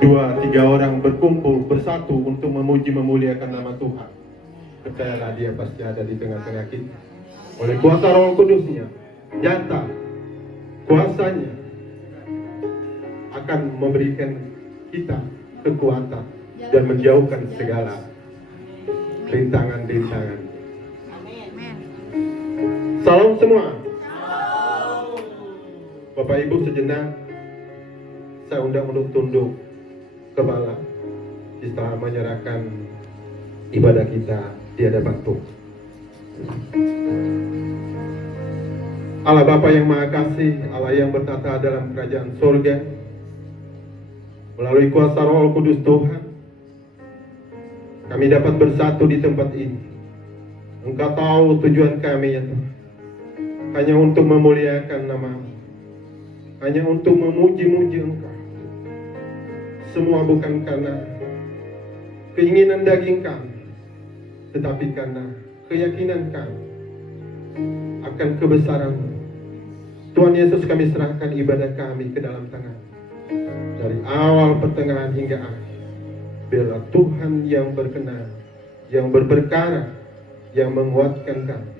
dua tiga orang berkumpul bersatu untuk memuji memuliakan nama Tuhan, percayalah Dia pasti ada di tengah-tengah kita. Oleh kuasa Roh Kudusnya, nyata kuasanya akan memberikan kita kekuatan dan menjauhkan segala rintangan-rintangan. Salam semua. Bapak Ibu, sejenak saya undang untuk tunduk kepala setelah menyerahkan ibadah kita di hadapan Tuhan. Allah Bapa yang Maha Kasih, Allah yang bertata dalam kerajaan surga, melalui kuasa Roh Kudus Tuhan, kami dapat bersatu di tempat ini. Engkau tahu tujuan kami ya Tuhan, hanya untuk memuliakan nama-Mu, hanya untuk memuji-muji Engkau. Semua bukan karena keinginan daging kami, tetapi karena keyakinan kami akan kebesaran-Mu. Tuhan Yesus, kami serahkan ibadah kami ke dalam tangan, dari awal, pertengahan hingga akhir. Biarlah Tuhan yang berkenan, yang berperkara, yang menguatkan kami,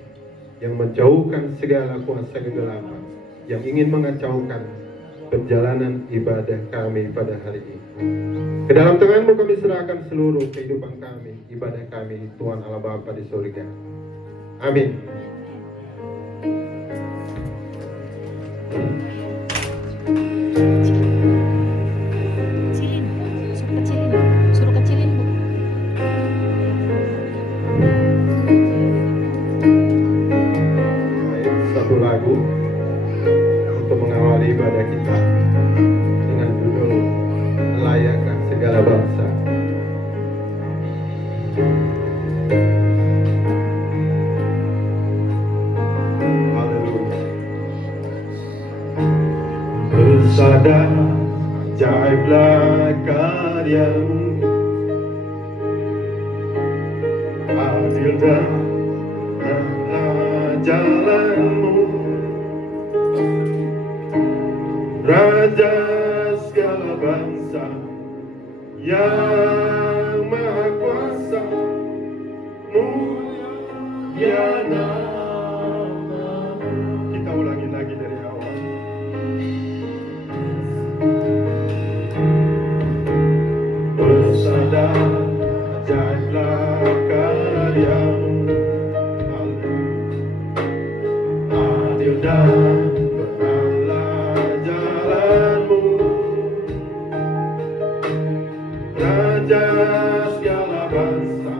yang menjauhkan segala kuasa kegelapan yang ingin mengacaukan perjalanan ibadah kami pada hari ini. Ke dalam tangan-Mu kami serahkan seluruh kehidupan kami, ibadah kami, Tuhan Allah Bapa di surga. Amin. Suruh kecilin, Bu. Baik, satu lagu untuk mengawali ibadah kita dengan judul Layakkah Segala Bangsa. Haleluya. Bersabda ajaiblah karya-Mu, adil dan benar jalan-Mu, Raja segala bangsa yang maha kuasa, mulia nama-Mu. Kita ulangi lagi dari awal. Bersabda ajaiblah karya-Mu, adil dan benarlah jalan-Mu, Raja segala bangsa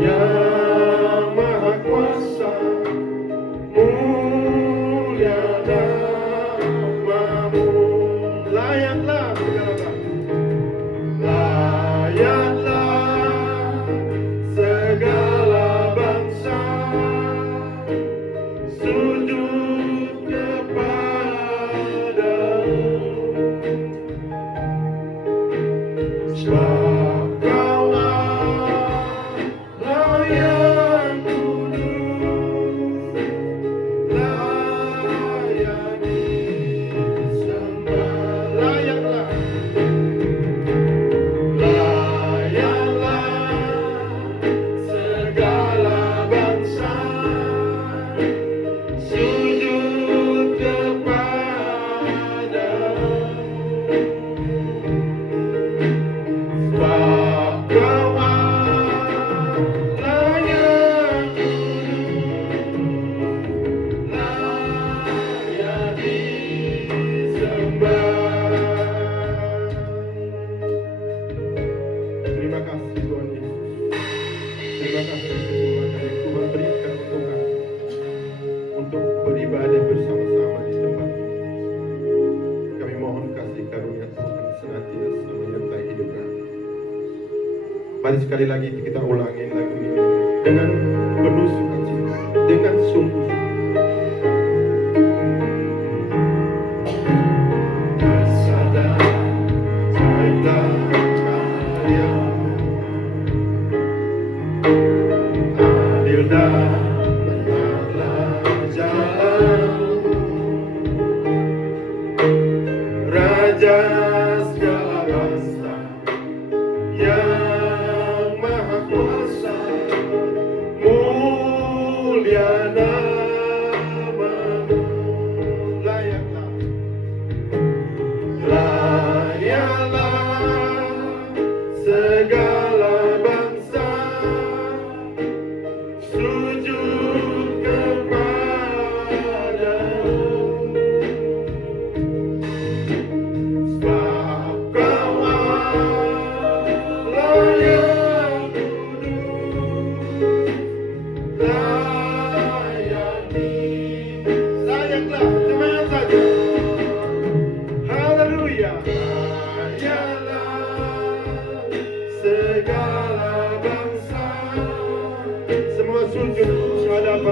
yang maha kuasa, mulia nama-Mu. Layaklah segala bangsa, sujud kepada-Mu, sebab Kau-Lah yang kudus, layak disembah. Layaklah segala bangsa, sujud kepada-Mu, sebab Kau-Lah yang kudus, layak disembah. Terima kasih Tuhan Yesus. Terima kasih kesempatan yang Tuhan berikan untuk kami untuk beribadah bersama-sama di tempat ini. Kami mohon kasih karunia Tuhan senantiasa menyertai hidup kami. Mari sekali lagi kita ulangi lagu ini dengan penuh sukacita, dengan sungguh. Bersabda ajaiblah karya-Mu, adil dan benarlah jalan-Mu, Raja segala segala bangsa sujud kepadamu. Sebab Kau Allah yang kudus, layani. Layaklah, semangat saja. Haleluya. Segala bangsa semua sujud menghadap,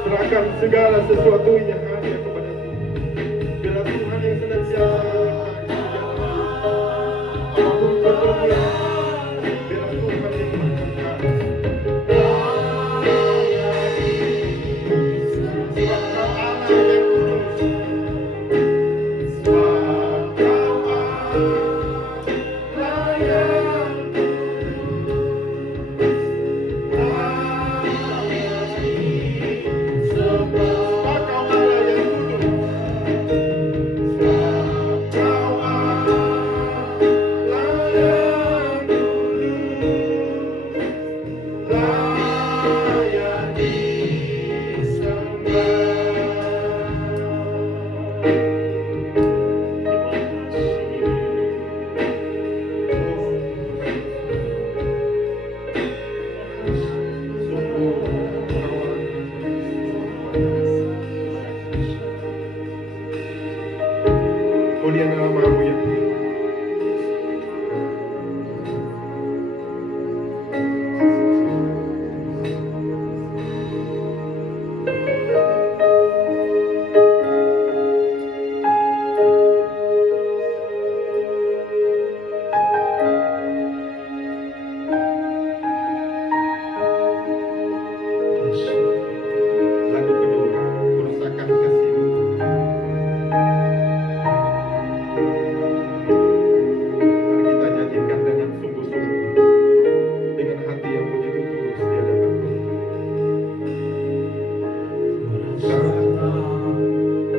serahkan segala sesuatu yang ada kepada Tuhan. Biarlah Tuhan yang senantiasa apapun pergumulan, biarlah Tuhan yang memberkati. Sebab Kau Allah yang kudus, sebab Kau Allah yang mulia namamu ya Tuhan. Lagu kedua, Kurasakan Kasih-Mu. Mari kita nyanyikan dengan sungguh-sungguh, dengan hati yang begitu tulus di hadapan Tuhan.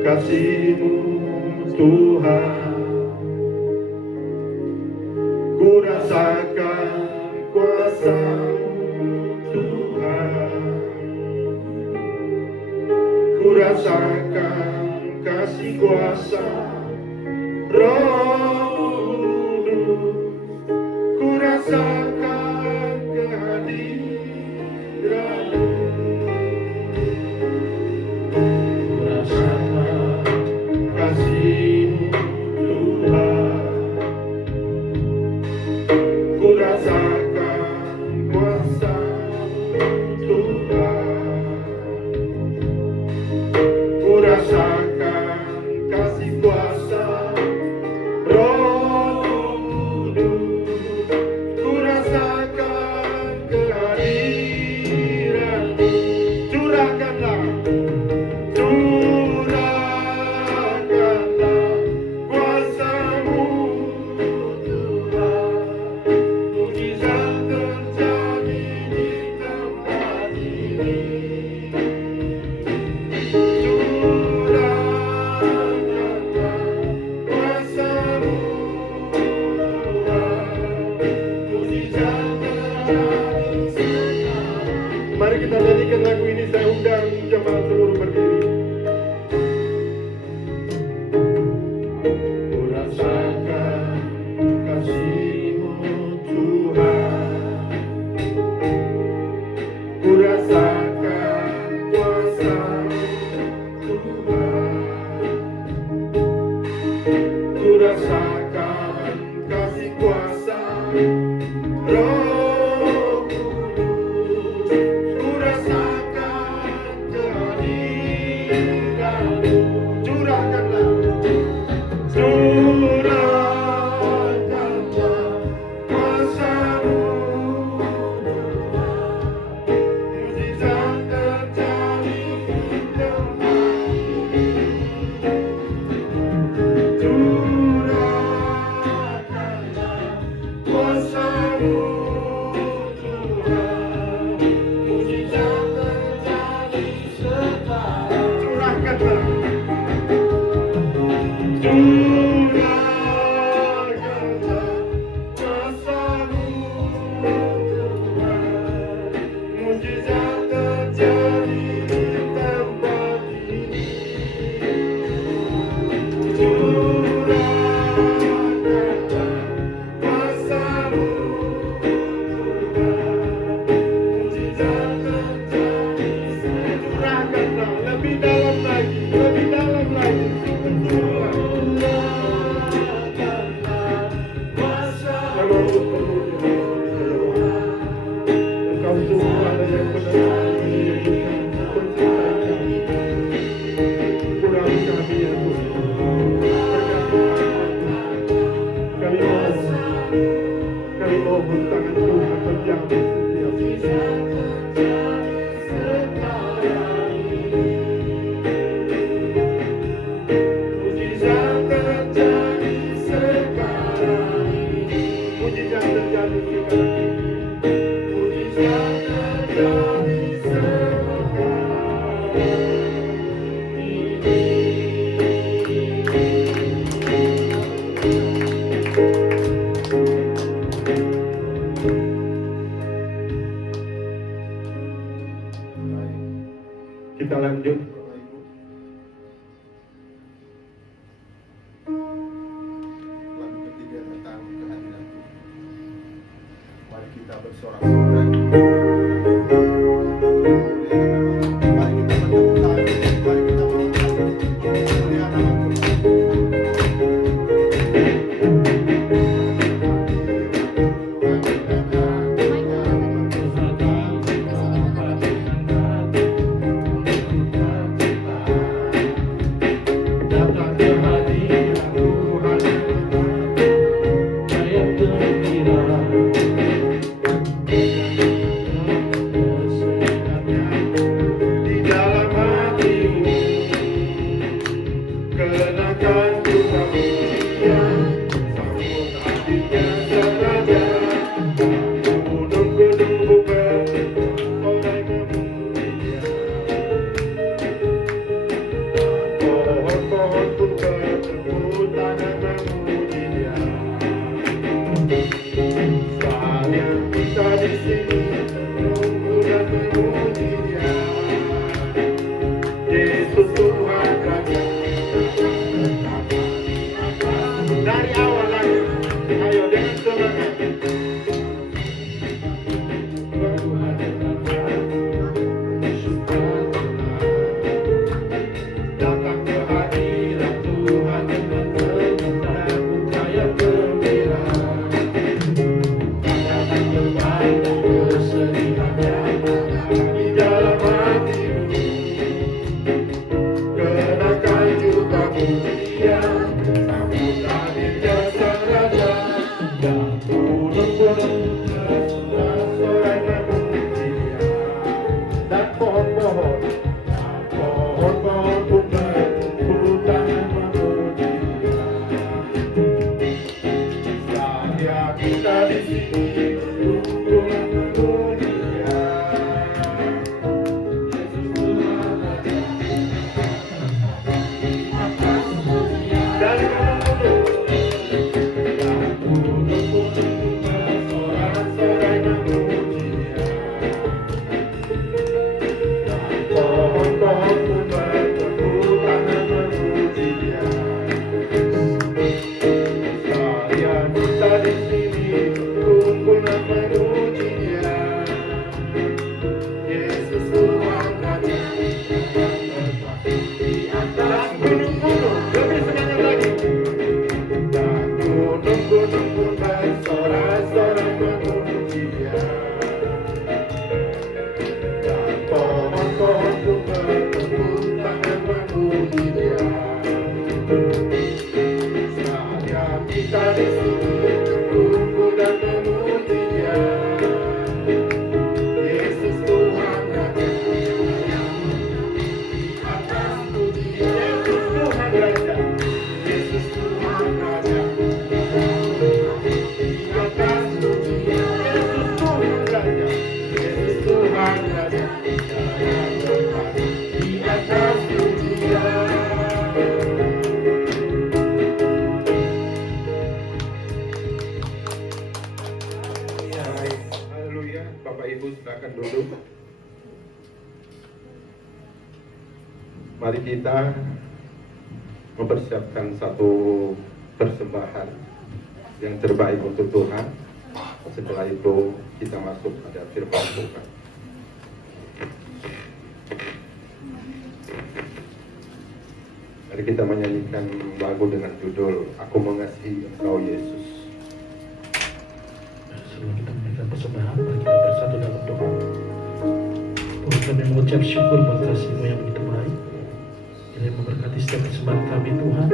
Kasih-Mu Tuhan, ku rasakan kuasa-Mu Tuhan, ku rasakan kasih kuasa Roh Kudus, ku rasakan kehadiran-Mu, ku rasakan kasih-Mu Tuhan, ku rasakan kuasa-Mu Tuhan, ku rasakan kasih kuasa Roh Kudus, ku rasakan kehadiran-Mu. Curahkanlah, curahkanlah kuasa-Mu Tuhan, mukjizat terjadi di tempat ini. Mari kita nyanyikan lagu ini. Saya undang jemaat seluruh berdiri. Ku rasakan kasih-Mu Tuhan, ku rasakan kuasa-Mu Tuhan, ku rasakan kasih kuasa Roh Kudus, ku rasakan kehadiran-Mu. Curahkanlah, curahkanlah kuasa-Mu Tuhan, mukjizat terjadi di tempat ini. Curahkanlah Kita lanjut. Lagu ketiga tentang kehadiran Tuhan. Mari kita bersorak-sorai. Mari kita bertepuk tangan. Mari kita memuliakan nama Tuhan. Di dalam hatimu kenakan Tuhan pujian, sambut hadirnya Sang Raja. Gunung-gunung bukan orang memulia, pohon-pohon pun bertepuk tangan memuji Dia. Saatnya kita di sini menunggu dan memuji Dia. Yesus Tuhan Raja. Dari awal lagi, ayo dengan semangat. Datang ke hadirat Tuhan dengan menentang bukaya gembira. Datang berbalik kesedihannya di dalam hatimu. Kenakan juga pujian, sambut hadirnya Sang Raja. Dan gunung-gunung bersorak-sorai memuji Dia. Dan pohon-pohon pun bertepuk tangan memuji Dia. Saatnya kita di sini menunggu dan memuji Dia. Yesus Tuhan Raja. Dari gunung-gunung bersorak-sorai memuji Dia. Pohon-pohon pun bertepuk tangan memuji Dia. Saya kita di sini kumpul dan memuji Dia. Yesus Tuhan Raja. Di atas gunung-gunung lebih semangat lagi. Dan gunung-gunung pun bersorak-sorai memuji Dia. Dan pohon-pohon pun bertepuk tangan memuji Dia. Saatnya kita di sini kumpul dan memuji Dia. Yesus Tuhan Raja. Di atas puji Yesus Tuhan Raja. Yesus Tuhan Raja. Di atas puji Yesus Tuhan Raja. Yesus Tuhan Raja. Di atas pujian. Haleluya. Bapak Ibu silakan duduk. Mari kita mempersiapkan satu persembahan yang terbaik untuk Tuhan. Setelah itu kita masuk pada firman Tuhan. Mari kita menyanyikan lagu dengan judul Aku Mengasihi Engkau Yesus. Sebelum kita menaikkan persembahan, mari kita bersatu dalam doa. Tuhan, kami mengucap syukur buat kasih-Mu yang begitu baik. Yang memberkati setiap persembahan kami, Tuhan.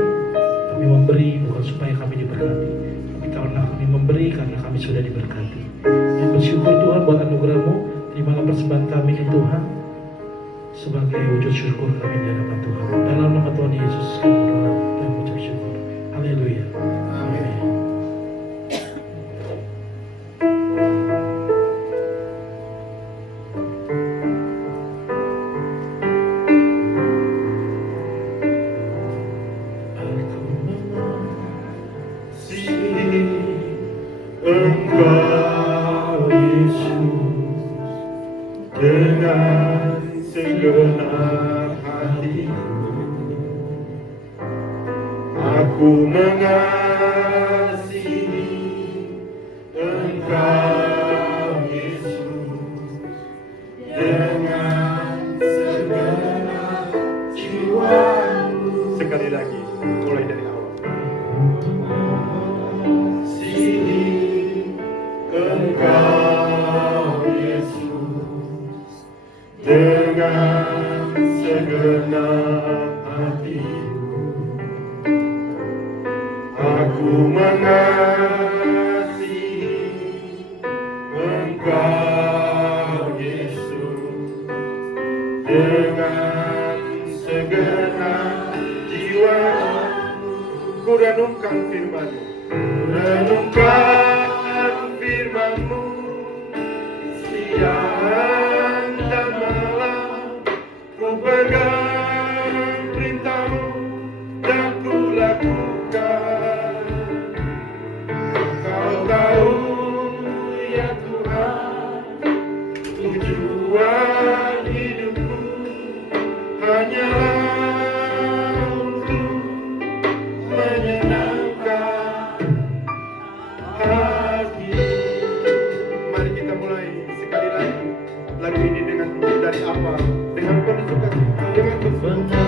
Kami memberi bukan supaya kami diberkati, tapi karena kami memberi karena kami sudah diberkati. Yang bersyukur Tuhan buat anugerah-Mu. Terimalah persembahan kami ini Tuhan, sebagai wujud syukur kami di hadapan Tuhan. Dalam nama Tuhan Yesus kami berdoa dan mengucap syukur. Haleluya. Amin. Engkau Yesus dengan segenap hatiku, aku mengasihi Engkau Yesus dengan segenap jiwaku. Sekali lagi, mulai dari awal. Engkau Yesus dengan segenap hatiku, aku mengasihi Engkau Yesus dengan segenap jiwa. Ku renungkan firman-Mu, renungkan firman-Mu siang dan malam, ku pegang perintah-Mu dan ku lakukan. Kau tahu ya Tuhan, tujuan hidupku hanyalah untuk menyenangkan hati. Mari kita mulai sekali lagi lagu ini dengan dari awal, dengan penuh sukacita, dengan mengasihi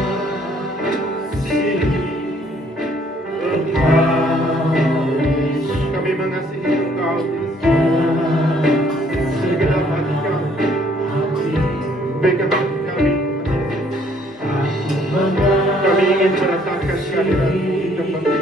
Engkau Yesus. Kami mengasihi Engkau Yesus segenap hati kami. Pegang hati kami. Kami ingin merasakan kehadiran-Mu di tempat ini.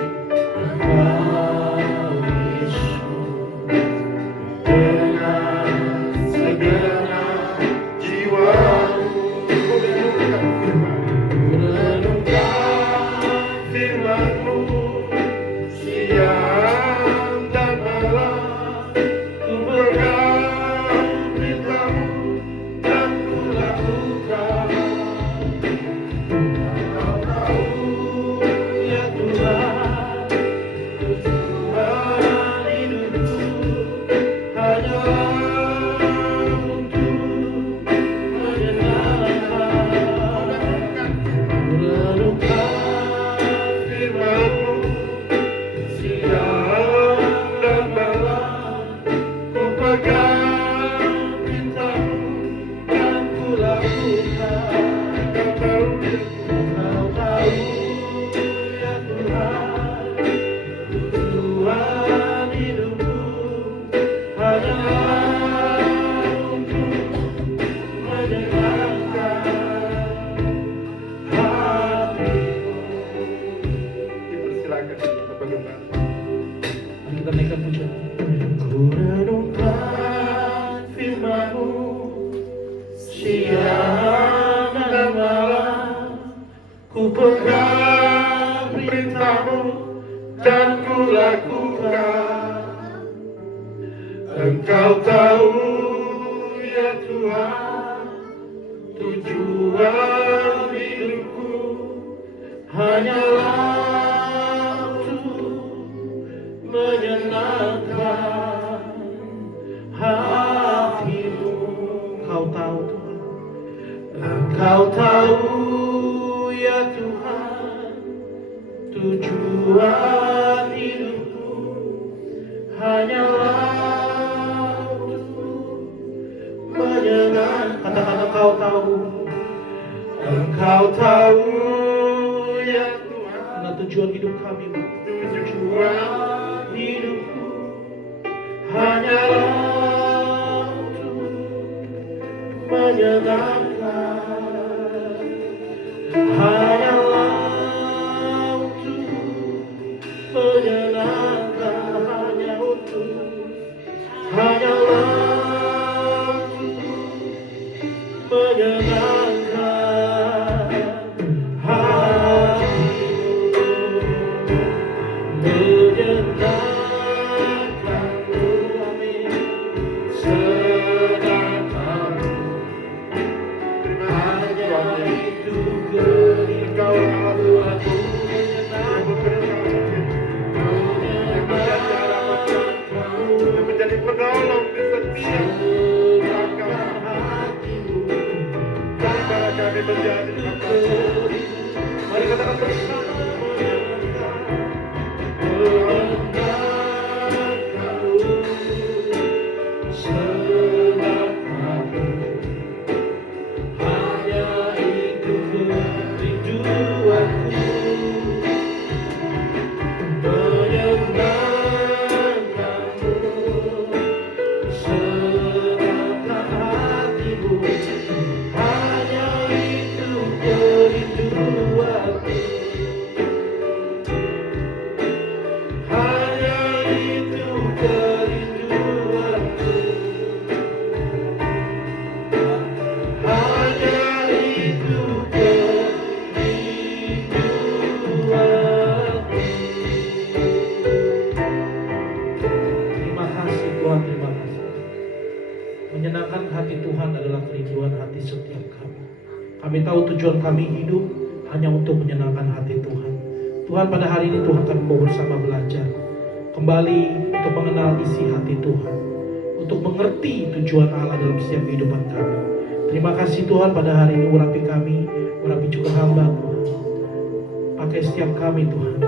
Kita naikkan pujian. Ku renungkan firman-Mu siang dan malam, ku pegang perintah-Mu dan ku lakukan. Engkau tahu ya Tuhan, tujuan hidupku hanyalah menyenangkan hati-Mu. Engkau tahu Tuhan, Engkau tahu ya Tuhan, tujuan hidupku hanyalah untuk menyenangkan. Katakan Engkau tahu, Engkau tahu ya Tuhan, karena tujuan hidup kami, tujuan hidupku hanyalah untuk menyenangkan, hanyalah untuk menyenangkan hati Tuhan adalah kerinduan hati setiap kami. Kami tahu tujuan kami hidup hanya untuk menyenangkan hati Tuhan. Tuhan, pada hari ini Tuhan kami mau bersama belajar kembali untuk mengenal isi hati Tuhan, untuk mengerti tujuan Allah dalam setiap kehidupan kami. Terima kasih Tuhan, pada hari ini urapi kami, urapi juga hamba Tuhan. Pakai setiap kami Tuhan,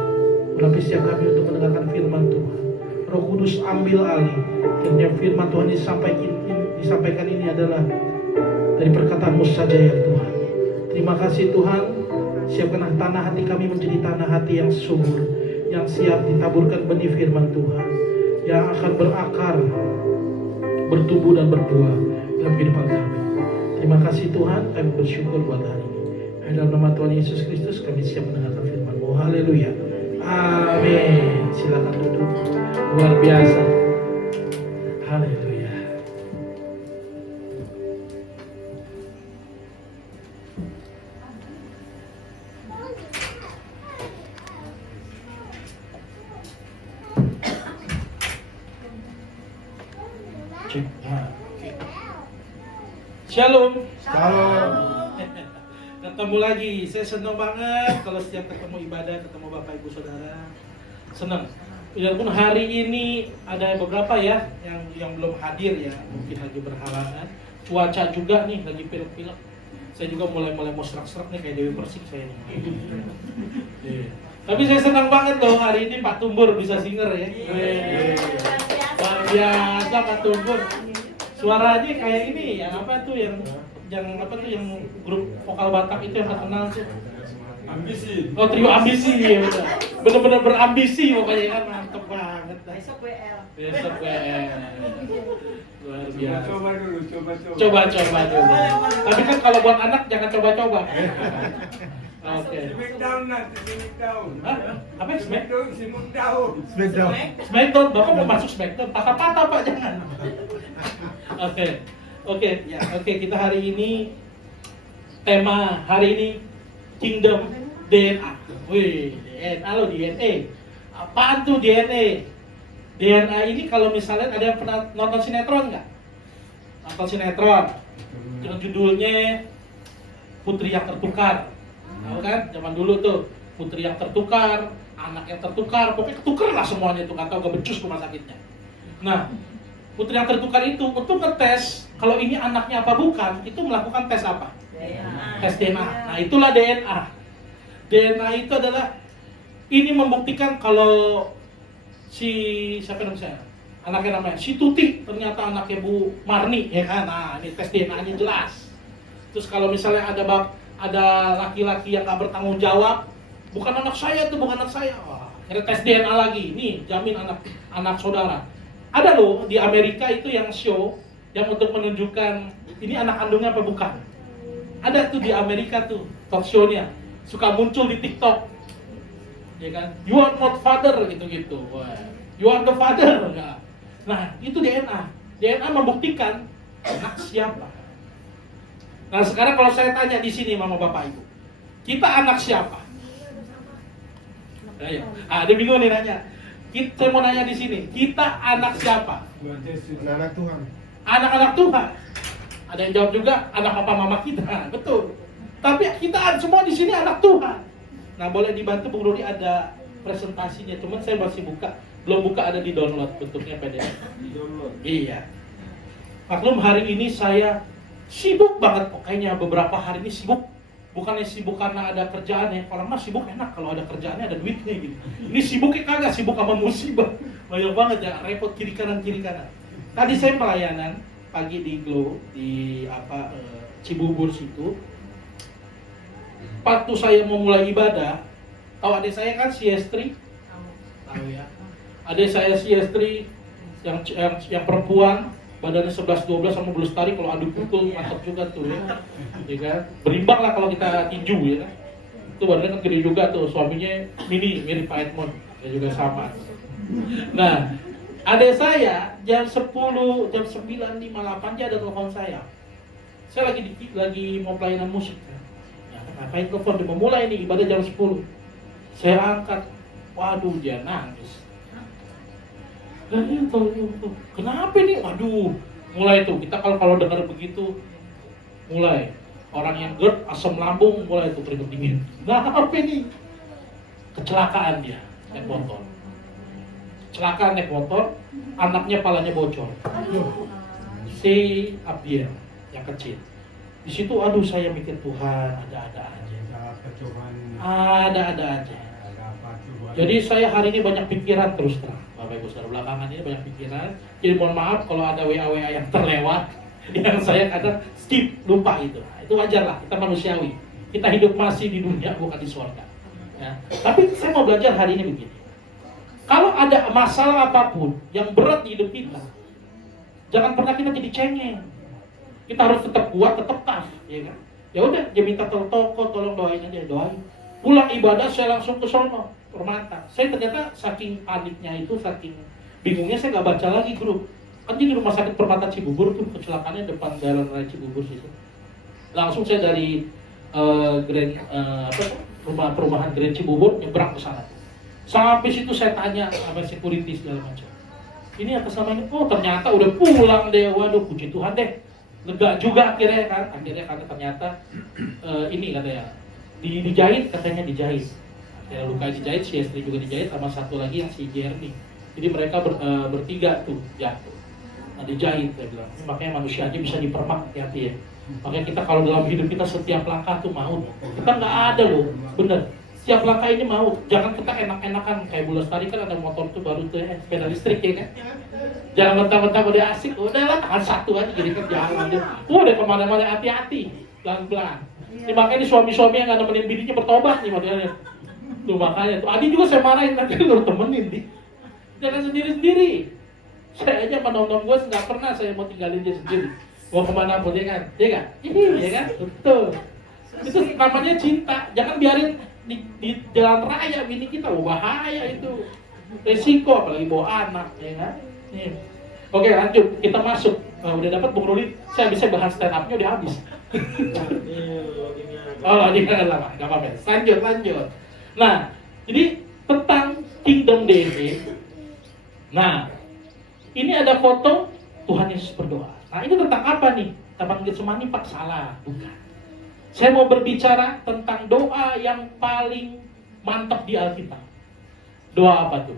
urapi setiap kami untuk mendengarkan firman Tuhan. Roh Kudus ambil alih, kiranya firman Tuhan disampaikan ini adalah dari perkataan-Mu saja ya Tuhan. Terima kasih Tuhan, siapkan tanah hati kami menjadi tanah hati yang subur, yang siap ditaburkan benih firman Tuhan, yang akan berakar, bertumbuh dan berbuah dalam kehidupan kami. Terima kasih Tuhan, kami bersyukur buat hari ini. Dalam nama Tuhan Yesus Kristus kami siap mendengarkan firman-Mu. Haleluya. Amin. Silakan duduk. Luar biasa. Haleluya. Cek. Shalom. Ketemu lagi. Saya senang banget kalau setiap ketemu ibadah, ketemu Bapak Ibu Saudara. Senang. Biarpun hari ini ada beberapa ya yang belum hadir ya, mungkin lagi berhalangan. Cuaca juga nih lagi pilek-pilek. Saya juga mulai mau serak-serak nih kayak Dewi Persik saya nih. Tapi saya senang banget loh hari ini Pak Tumbur bisa singer ya. Luar biasa Pak Tumbur. Suaranya kayak ini yang apa tuh yang grup vokal Batak itu yang terkenal tuh. Ambisi. Oh, trio ambisi ya betul. Benar-benar berambisi pokoknya kan, mantep banget. Besok WL. Besok luar biasa. Coba dulu. Coba dulu. Tapi kan kalau buat anak jangan coba-coba. Oke. Smackdown nanti, Smackdown. Hah? Apa Smackdown? Smackdown. Smackdown, Bapak mau masuk Smackdown? Patah-patah Pak, jangan. Oke, kita hari ini tema hari ini Kingdom DNA. Wih, DNA lo DNA. Apaan tuh DNA? DNA ini kalau misalnya ada yang pernah nonton sinetron nggak? Nonton sinetron. Yang judulnya Putri yang Tertukar. Tahu kan? Zaman dulu tuh putri yang tertukar, anak yang tertukar, pokoknya ketukar lah semuanya tuh, nggak tahu gak becus rumah sakitnya. Nah, putri yang tertukar itu untuk ngetes kalau ini anaknya apa bukan, itu melakukan tes apa? Tes DNA. Nah, itulah DNA. DNA itu adalah ini membuktikan kalau siapa namanya saya? Anaknya namanya si Tuti ternyata anaknya Bu Marni, ya kan? Nah, ini tes DNA-nya jelas. Terus kalau misalnya ada laki-laki yang gak bertanggung jawab, bukan anak saya tuh, bukan anak saya. Wah, akhirnya tes DNA lagi. Nih, jamin anak saudara. Ada loh di Amerika itu yang show yang untuk menunjukkan ini anak kandungnya apa bukan. Ada tuh di Amerika tuh talk show-nya, suka muncul di TikTok. Ya kan? You are not father gitu-gitu. Wah, you are the father. Nah, itu DNA. DNA membuktikan anak siapa. Nah, sekarang kalau saya tanya di sini Mama Bapak Ibu, kita anak siapa? Ayo. Dia bingung nih nanya. Saya mau nanya di sini, kita anak siapa? Anak Tuhan. Anak-anak Tuhan. Ada yang jawab juga anak papa mama kita, betul. Tapi kita semua di sini anak Tuhan. Nah, boleh dibantu Bung Rudi, ada presentasinya, cuman saya masih belum buka, ada di download bentuknya PDF. Iya. Maklum hari ini saya sibuk banget, kayaknya beberapa hari ini sibuk. Bukannya sibuk karena ada kerjaan ya, kalau mah sibuk enak kalau ada kerjaannya, ada duitnya gitu. Ini sibuknya kagak, sibuk sama musibah. Banyak banget ya, repot kiri kanan. Tadi saya pelayanan pagi di Glow di Cibubur situ. Waktu saya mau mulai ibadah, tahu adik saya kan siestri? Tahu ya. Adik saya siestri yang perempuan, badannya 11-12 sama Blustari, kalau adu pukul mantap juga tuh ya. Ya kan? Berimbang lah kalau kita tinju ya kan. Itu badannya kan gede juga tuh, suaminya mini, mirip Pak Edmond, ya juga sama. Nah, adik saya jam 10, jam 9.58 dia ada telepon saya. Saya lagi mau pelayanan musik kan. Ya, ngapain telepon, dia mau mulai nih ibadah jam 10. Saya angkat, waduh dia nangis. Kenapa nih? Waduh, Mulai tuh kita kalau dengar begitu, mulai orang yang GERD, asam lambung, mulai tuh keringet dingin. Nah, apa ini? Kecelakaan dia naik motor. Kecelakaan naik motor, anaknya palanya bocor. Si Abdiel yang kecil. Di situ aduh saya mikir Tuhan ada-ada aja. Ada-ada aja. Jadi saya hari ini banyak pikiran terus terang. Bapak Ibu Saudara, belakangan ini banyak pikiran. Jadi mohon maaf kalau ada WA yang terlewat yang saya kadang skip, lupa itu. Nah, itu wajar lah, kita manusiawi. Kita hidup masih di dunia, bukan di surga. Ya. Tapi saya mau belajar hari ini begini. Kalau ada masalah apapun yang berat di hidup kita, jangan pernah kita jadi cengeng. Kita harus tetap kuat, tetap tough, ya kan? Ya udah, dia minta toko, tolong doain aja, doain. Pulang ibadah saya langsung ke sono, Permata. Saya ternyata saking paniknya itu, saking bingungnya saya nggak baca lagi grup. Kan di rumah sakit Permata Cibubur tuh kecelakaannya depan Jalan Raya Cibubur situ. Langsung saya dari rumah perumahan Grand Cibubur nyebrang ke sana. Sampai situ saya tanya sama security segala macam. Ini atas nama ini, oh ternyata udah pulang deh, waduh puji Tuhan deh. Lega juga akhirnya kan, karena ternyata ini katanya dijahit, katanya dijahit. Akhirnya luka dijahit, si istri juga dijahit, sama satu lagi yang si Jeremy. Jadi mereka bertiga tuh jatuh. Nah dijahit, saya bilang. Makanya manusia aja bisa dipermak, hati-hati ya. Makanya kita kalau dalam hidup kita setiap langkah tuh maut. Kita nggak ada loh, bener. Setiap langkah ini maut. Jangan kita enak-enakan kayak Bu Lestari kan ada motor tuh baru tuh sepeda listrik ya kan. Jangan mentang-mentang udah asik, udahlah tangan satu aja jadi kan jangan deh. Udah kemana-mana hati-hati, pelan-pelan. Ini makanya ini suami-suami yang nggak nemenin bininya bertobat nih makanya. Tuh makanya tuh Adi juga saya marahin nanti lu temenin nih. Jangan sendiri-sendiri. Saya aja menolong gue nggak pernah saya mau tinggalin dia sendiri. Mau kemana pun dia kan, ya kan, betul. Itu namanya cinta. Jangan biarin di jalan raya bini kita, bahaya itu. Resiko apalagi bawa anak, ya kan. Nih. Oke lanjut, kita masuk. Udah dapat Bung Ruli, saya bisa bahas stand up-nya udah habis. Oh, ini kan lama, nggak apa-apa. Lanjut. Nah, jadi tentang Kingdom DNA. Nah, ini ada foto Tuhan Yesus berdoa. Nah, ini tentang apa nih? Taman Getsemani Pak salah, bukan. Saya mau berbicara tentang doa yang paling mantap di Alkitab. Doa apa tuh?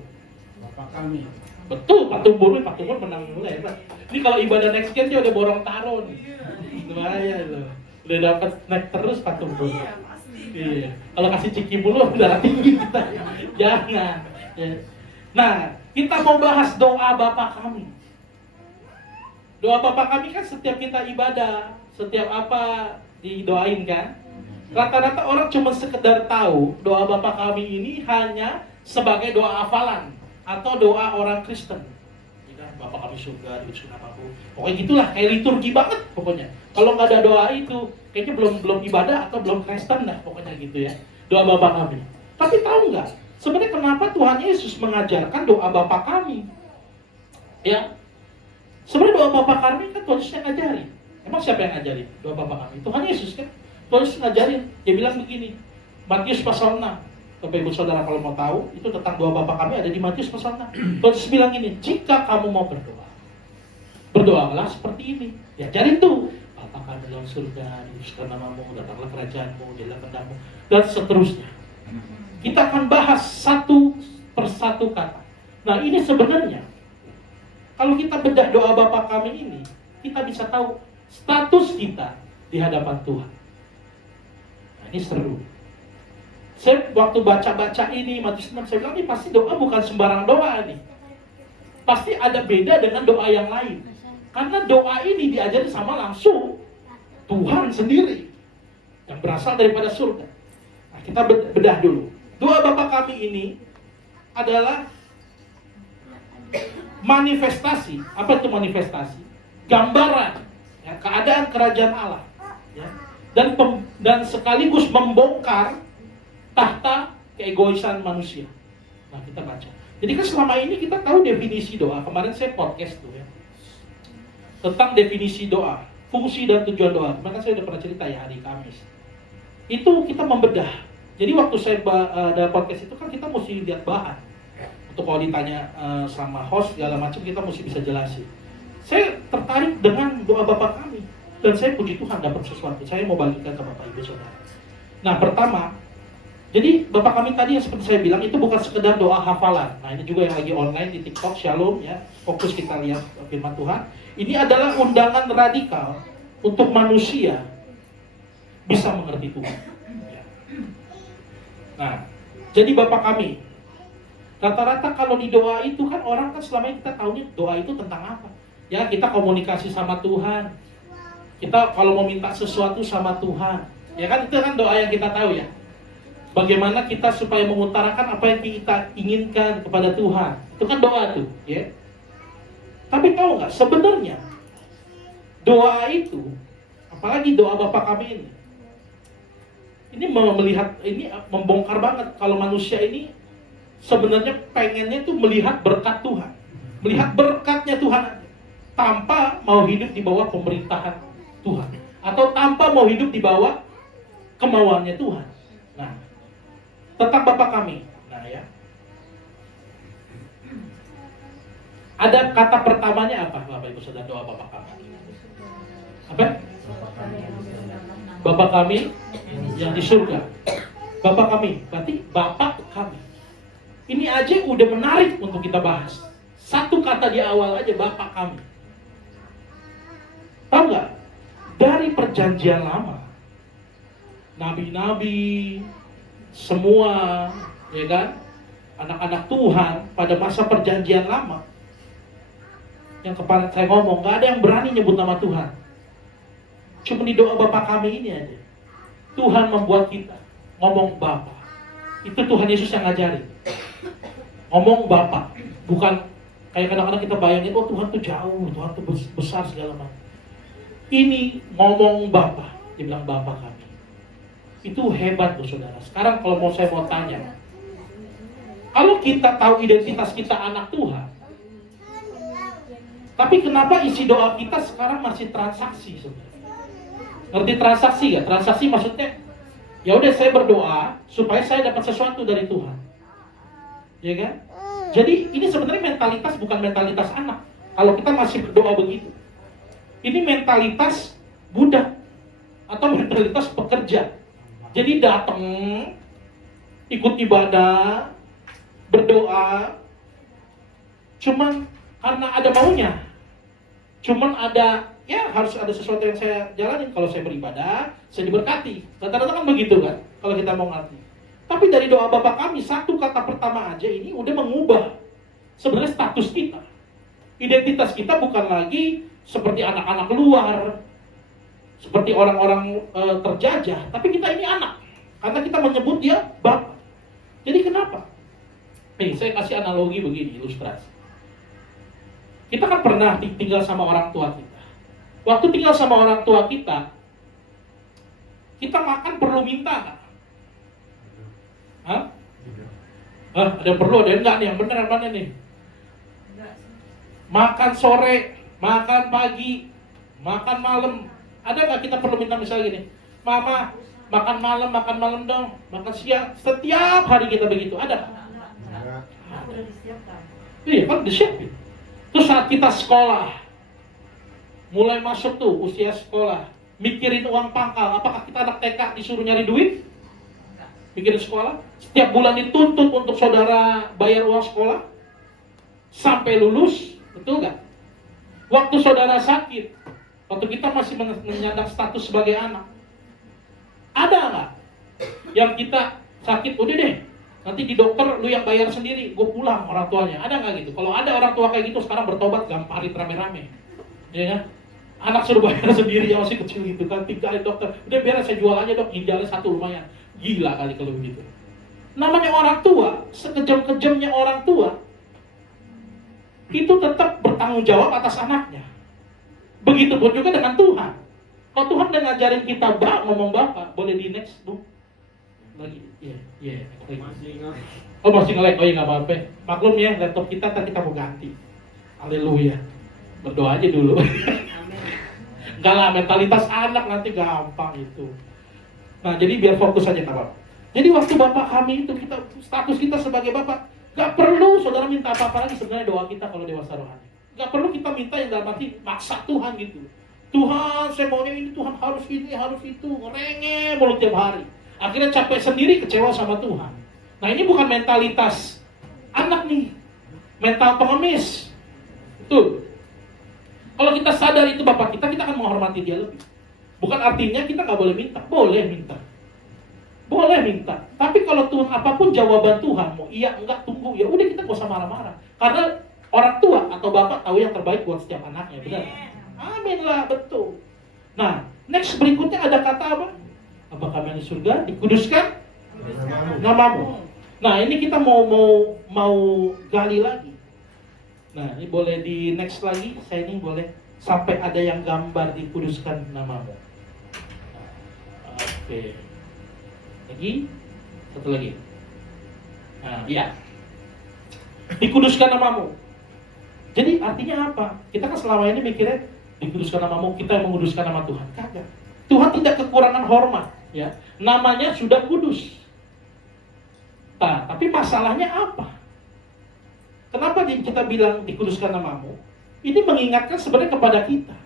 Bapak kami. Betul, Pak Tumbur menang mulai. Ini kalau ibadah next year dia udah borong taro nih. Bahaya loh. Udah dapat naik terus Pak Tumbur. Iya. Kalau kasih ciki mulu udah tinggi kita. Jangan. Ya. Nah, kita mau bahas doa Bapa kami. Doa Bapa kami kan setiap kita ibadah, setiap apa didoain kan. Rata-rata orang cuma sekedar tahu doa Bapa kami ini hanya sebagai doa hafalan atau doa orang Kristen. Ya, Bapa kami surga, di surga Bapa. Pokoknya gitulah, kayak liturgi banget pokoknya. Kalau nggak ada doa itu, kayaknya belum ibadah atau belum Kristen lah pokoknya gitu ya. Doa Bapa kami. Tapi tahu nggak? Sebenarnya kenapa Tuhan Yesus mengajarkan doa Bapa kami? Ya, sebenarnya doa Bapa kami kan Tuhan Yesus yang ngajarin. Emang siapa yang ngajarin doa Bapa kami? Tuhan Yesus kan. Tuhan Yesus ngajarin. Dia bilang begini, Matius pasal 6. Bapak Ibu Saudara kalau mau tahu, itu tentang doa Bapa kami ada di Matius pasal 6. Tuhan Yesus bilang gini, jika kamu mau berdoa, berdoalah seperti ini. Diajarin tuh, Bapa kami dalam surga, dikuduskan namamu, datanglah kerajaanmu, jadilah kehendakmu, dan seterusnya. Kita akan bahas satu persatu kata. Nah ini sebenarnya, kalau kita bedah doa Bapa kami ini, kita bisa tahu status kita di hadapan Tuhan. Nah ini seru. Saya waktu baca-baca ini, Matius 6, saya bilang ini pasti doa bukan sembarang doa nih. Pasti ada beda dengan doa yang lain. Karena doa ini diajari sama langsung Tuhan sendiri yang berasal daripada surga. Nah, kita bedah dulu. Doa Bapa kami ini adalah manifestasi. Apa itu manifestasi? Gambaran ya, keadaan kerajaan Allah ya. Dan sekaligus membongkar tahta keegoisan manusia. Nah kita baca. Jadi kan selama ini kita tahu definisi doa. Kemarin saya podcast tuh ya tentang definisi doa, fungsi dan tujuan doa. Kemarin saya udah pernah cerita ya hari Kamis. Itu kita membedah. Jadi waktu saya ada podcast itu kan kita mesti lihat bahan. Untuk kalau ditanya sama host segala macam kita mesti bisa jelasin. Saya tertarik dengan doa Bapak kami. Dan saya puji Tuhan dapat sesuatu. Saya mau bagikan ke Bapak Ibu Saudara. Nah, pertama, jadi Bapak kami tadi yang seperti saya bilang itu bukan sekedar doa hafalan. Nah, ini juga yang lagi online di TikTok, Shalom ya. Fokus kita lihat firman Tuhan. Ini adalah undangan radikal untuk manusia bisa mengerti Tuhan. Ya. Nah, jadi Bapak kami, rata-rata kalau di doa itu kan orang kan selama ini kita tahunya doa itu tentang apa? Ya, kita komunikasi sama Tuhan. Kita kalau mau minta sesuatu sama Tuhan. Ya kan, itu kan doa yang kita tahu ya. Bagaimana kita supaya mengutarakan apa yang kita inginkan kepada Tuhan. Itu kan doa tuh, ya. Tapi tahu nggak, sebenarnya doa itu, apalagi doa Bapak kami ini melihat, ini membongkar banget kalau manusia ini sebenarnya pengennya tuh melihat berkat Tuhan, melihat berkatnya Tuhan, tanpa mau hidup di bawah pemerintahan Tuhan, atau tanpa mau hidup di bawah kemauannya Tuhan. Nah, tentang Bapak kami, nah ya, ada kata pertamanya apa, Bapak Ibu Saudara, doa Bapak kami? Apa? Bapak kami yang di surga. Bapak kami, berarti Bapak kami. Ini aja udah menarik untuk kita bahas. Satu kata di awal aja, Bapak kami. Tahu nggak? Dari perjanjian lama, nabi-nabi, semua, ya kan, anak-anak Tuhan pada masa perjanjian lama, yang kemarin saya ngomong, nggak ada yang berani nyebut nama Tuhan. Cuma di doa Bapak kami ini aja, Tuhan membuat kita ngomong Bapa. Itu Tuhan Yesus yang ngajarin. Ngomong Bapa, bukan kayak kadang-kadang kita bayangin, oh Tuhan tuh jauh, Tuhan tuh besar segala macam. Ini ngomong Bapa, dia bilang Bapa kami. Itu hebat loh saudara. Sekarang kalau saya mau tanya, kalau kita tahu identitas kita anak Tuhan, tapi kenapa isi doa kita sekarang masih transaksi, saudara? Ngerti transaksi gak? Transaksi maksudnya, ya udah saya berdoa supaya saya dapat sesuatu dari Tuhan, ya kan? Jadi ini sebenarnya mentalitas bukan mentalitas anak. Kalau kita masih berdoa begitu, ini mentalitas budak atau mentalitas pekerja. Jadi datang, ikut ibadah, berdoa, cuman karena ada maunya, cuman ada, ya harus ada sesuatu yang saya jalanin. Kalau saya beribadah, saya diberkati. Rata-rata kan begitu kan, kalau kita mau ngerti. Tapi dari doa Bapa kami, satu kata pertama aja ini udah mengubah sebenarnya status kita. Identitas kita bukan lagi seperti anak-anak luar, seperti orang-orang terjajah, tapi kita ini anak, karena kita menyebut dia Bapa. Jadi kenapa? Saya kasih analogi begini, ilustrasi. Kita kan pernah tinggal sama orang tua kita. Waktu tinggal sama orang tua kita makan perlu minta nggak? Hah? Ada yang perlu, ada yang enggak nih, yang bener yang mana nih? Makan sore, makan pagi, makan malam. Ada nggak kita perlu minta misalnya gini, Mama, makan malam dong, makan siang. Setiap hari kita begitu, ada? Iya kan disiapin. Terus saat kita sekolah, mulai masuk tuh usia sekolah, mikirin uang pangkal. Apakah kita anak TK disuruh nyari duit? Mikirin sekolah? Setiap bulan dituntut untuk saudara bayar uang sekolah sampai lulus, betul nggak? Waktu saudara sakit, waktu kita masih menyandang status sebagai anak, ada nggak yang kita sakit, udah deh, nanti di dokter lu yang bayar sendiri, gue pulang orang tuanya. Ada nggak gitu? Kalau ada orang tua kayak gitu sekarang bertobat, gamparin rame-rame, ya kan? Anak suruh bayar sendiri yang masih kecil gitu kan, tinggalin dokter, udah biar saya jual aja dok, ginjalnya satu lumayan. Gila kali kalau begitu. Namanya orang tua, sekejam-kejamnya orang tua, itu tetap bertanggung jawab atas anaknya. Begitupun juga dengan Tuhan. Kalau Tuhan udah ngajarin kita ngomong Bapak, boleh di next bu? Lagi, iya. Masih nge-lag, oh iya nggak apa-apa. Maklum ya, laptop kita ntar kita mau ganti. Haleluya. Berdoa aja dulu. Enggak lah, mentalitas anak nanti gampang itu. Nah, jadi biar fokus aja Bapak. Jadi waktu Bapak kami itu, status kita sebagai Bapak, gak perlu saudara minta apa-apa lagi sebenarnya doa kita kalau dewasa rohani. Nggak perlu kita minta yang dalam arti maksa Tuhan gitu. Tuhan, saya maunya ini, Tuhan harus ini, harus itu. Ngerenge mulu tiap hari. Akhirnya capek sendiri, kecewa sama Tuhan. Nah ini bukan mentalitas anak nih. Mental pengemis. Betul. Kalau kita sadar itu Bapak kita akan menghormati dia lebih. Bukan artinya kita nggak boleh minta. Boleh minta. Boleh minta. Tapi kalau Tuhan apapun jawaban Tuhan, mau iya, enggak, tunggu. Ya udah kita nggak usah marah-marah. Karena orang tua atau bapak tahu yang terbaik buat setiap anaknya, benar? Amin lah, betul. Nah, next berikutnya ada kata apa? Apa kami di surga dikuduskan namamu. Nah, ini kita mau gali lagi. Nah, ini boleh di next lagi. Saya ini boleh sampai ada yang gambar dikuduskan namamu. Oke. Lagi, satu lagi. Nah, iya. Dikuduskan namamu. Jadi artinya apa? Kita kan selama ini mikirnya dikuduskan namamu, kita yang menguduskan nama Tuhan. Kagak. Tuhan tidak kekurangan hormat, ya. Namanya sudah kudus. Nah, tapi masalahnya apa? Kenapa kita bilang dikuduskan namamu? Ini mengingatkan sebenarnya kepada kita.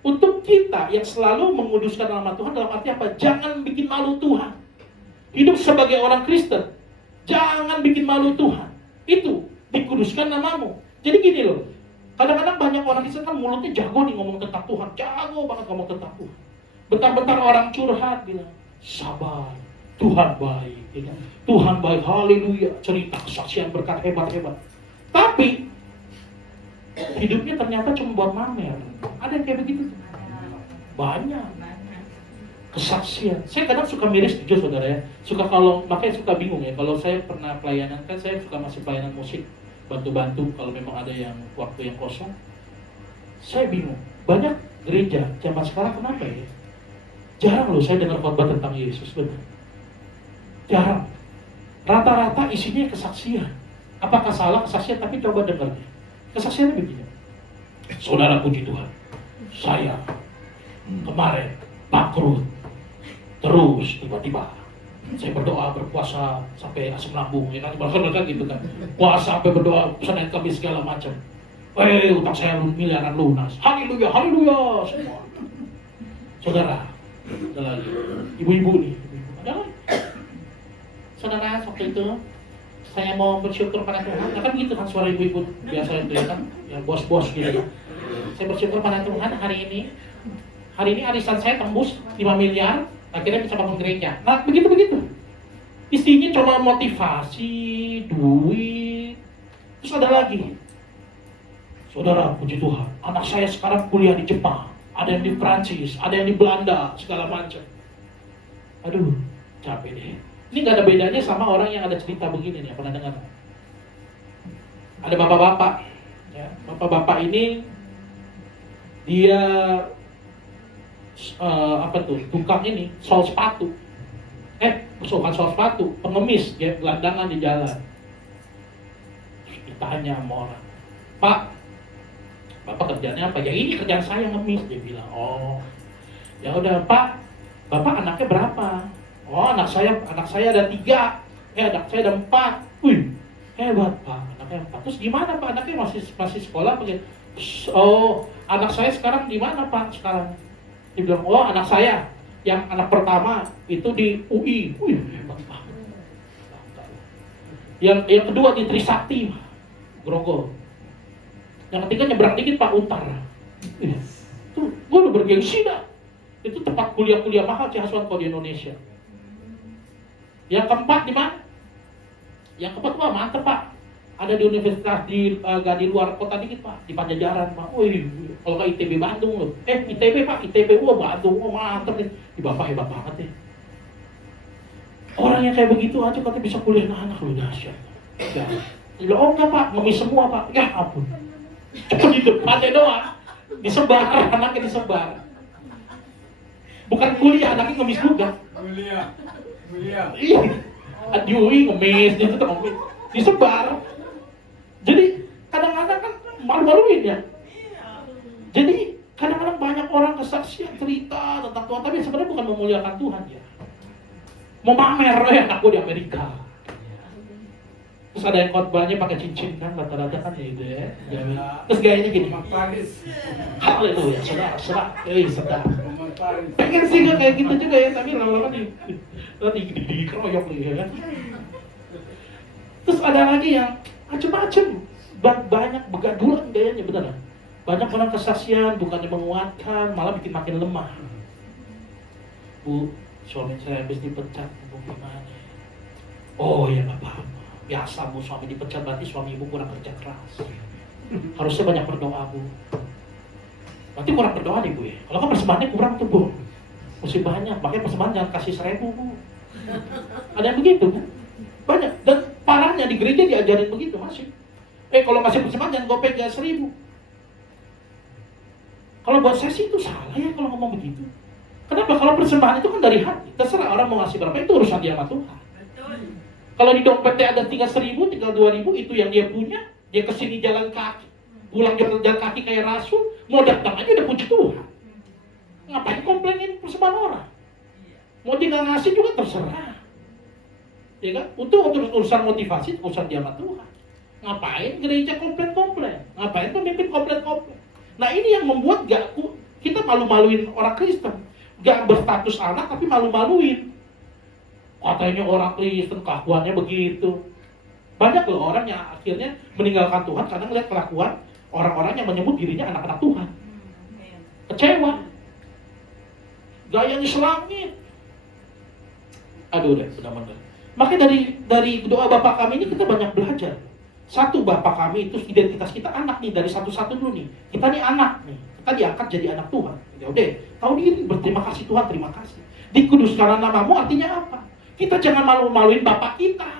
Untuk kita yang selalu menguduskan nama Tuhan dalam arti apa? Jangan bikin malu Tuhan. Hidup sebagai orang Kristen, jangan bikin malu Tuhan. Itu dikuduskan namamu. Jadi gini loh, kadang-kadang banyak orang Kristen kan mulutnya jago nih ngomong tentang Tuhan, jago banget ngomong tentang Tuhan. Bentar-bentar orang curhat bilang, sabar, Tuhan baik, ya kan? Tuhan baik, haleluya, cerita kesaksian berkat hebat-hebat. Tapi hidupnya ternyata cuma buat mamer. Ada yang kayak begitu? Banyak. Kesaksian. Saya kadang suka miris jujur saudara ya. Makanya suka bingung ya. Kalau saya pernah pelayanan, kan saya suka masih pelayanan musik, bantu-bantu kalau memang ada yang waktu yang kosong. Saya bingung. Banyak gereja zaman sekarang kenapa ya? Jarang loh saya dengar khotbah tentang Yesus, benar. Jarang. Rata-rata isinya kesaksian. Apakah salah kesaksian? Tapi coba dengar. Kesaksiannya begini. Saudara puji Tuhan. Saya kemarin bangkrut. Terus tiba-tiba saya berdoa, berpuasa sampai asam lambung, ya kan? Bahkan gitu kan. Puasa sampai berdoa, Senin Kamis segala macam. Utang saya miliaran lunas. Haleluya, haleluya semua. Saudara, ada lagi. Ibu-ibu nih. Ada lagi. Saudara, waktu itu saya mau bersyukur pada Tuhan. Nah, kan gitu kan suara ibu-ibu biasa itu ya kan, yang bos-bos gitu ya. Saya bersyukur pada Tuhan hari ini arisan saya tembus 5 miliar, akhirnya bisa bangun gereja. Nah, begitu-begitu. Isinya cuma motivasi, duit. Terus ada lagi. Saudara, puji Tuhan, anak saya sekarang kuliah di Jepang, ada yang di Prancis, ada yang di Belanda, segala macam. Aduh, capek deh. Ini gak ada bedanya sama orang yang ada cerita begini nih, pernah dengar? Ada bapak-bapak, ya. Bapak-bapak ini dia tukang ini, sol sepatu. Bukan sol sepatu, pengemis, ya, gelandangan di jalan. Terus ditanya sama orang, Pak, Bapak kerjanya apa? Ya ini kerjaan saya ngemis, dia bilang. Oh, ya udah Pak, Bapak anaknya berapa? Oh, anak saya ada 3. Anak saya ada 4. Wih, hebat Pak, anaknya 4. Terus gimana Pak, anaknya masih sekolah? Oh, anak saya sekarang di mana Pak sekarang? Dia bilang, oh anak saya yang anak pertama itu di UI. Wih, hebat banget. Yang kedua di Trisakti, Grogol. Yang ketiga nyebrang dikit Pak, Untar. Tuh, gue udah bergengsi dah. Itu tempat kuliah-kuliah mahal Cihasuan kalau di Indonesia. Yang keempat di mana? Yang keempat, wah mantep Pak. Ada di universitas gak di luar kota dikit Pak, di Pajajaran Pak. Wih, kalau nggak ITB Bandung loh. ITB Pak, ITB Bandung, mantep nih. Di Bapak hebat banget ya. Orang yang kayak begitu aja katanya bisa kuliah anak lu, dahsyat. Ya. Oh enggak Pak, ngemis semua Pak. Ya ampun. Cuma di depannya doang. Disebar, anaknya disebar. Bukan kuliah, anaknya ngemis juga. Kuliah. Iya. Di UI ngemis, dia tetap ngemis. Disebar. Jadi kadang-kadang kan malu-maluin ya. Jadi kadang-kadang banyak orang kesaksian cerita tentang Tuhan, tapi sebenarnya bukan memuliakan Tuhan ya. Mau pamer ya, aku di Amerika. Terus ada yang khotbahnya pakai cincin kan, rata-rata kan gitu ya. Terus gayanya gini. Rumah Paris. Haleluya, saudara, sedap. Rumah Paris. Pengen sih gak kayak gitu juga ya, tapi lama-lama nanti dikeroyok nih ya kan. Terus ada lagi yang macem-macem, banyak begadulan gayanya, beneran. Banyak orang kesaksian, bukannya menguatkan, malah bikin makin lemah. Bu, suami saya habis dipecat, bu gimana? Oh ya gak apa-apa. Biasa bu, suami dipecat berarti suami ibu kurang kerja keras. Harusnya banyak berdoa bu. Berarti kurang berdoa nih bu ya. Kalau kan persembahannya kurang tuh bu. Mesti banyak, makanya persembahan jangan kasih 1.000 bu. Ada yang begitu kan? Banyak. Dan parahnya di gereja diajarin begitu masih. Kalau masih persembahan jangan gopek 1.000. Kalau buat saya sih itu salah ya kalau ngomong begitu. Kenapa? Kalau persembahan itu kan dari hati. Terserah orang mau ngasih berapa, itu urusan dia sama Tuhan. Kalau di dompetnya ada tinggal 1.000, tinggal 2.000, itu yang dia punya. Dia kesini jalan kaki, pulang jalan kaki kayak rasul, mau datang aja udah puji Tuhan. Ngapain komplainin persembahan orang? Mau dia nggak ngasih juga terserah. Ya kan? Untuk urusan motivasi, urusan dia sama Tuhan. Ngapain gereja komplain-komplain? Ngapain pemimpin komplain-komplain? Nah ini yang membuat kita malu-maluin orang Kristen. Gak berstatus anak tapi malu-maluin. Katanya orang Kristen kelakuannya begitu. Banyak loh orang yang akhirnya meninggalkan Tuhan karena melihat kelakuan orang-orang yang menyebut dirinya anak-anak Tuhan. Kecewa. Gayanya selangit. Aduh deh, benar-benar. Makanya dari doa Bapak kami ini kita banyak belajar. Satu, Bapak kami itu identitas kita anak nih, dari satu-satu dulu nih. Kita nih anak nih, kita diangkat jadi anak Tuhan. Ya udah, tahu diri, berterima kasih Tuhan, terima kasih. Dikuduskan namamu artinya apa? Kita jangan malu-maluin Bapak kita.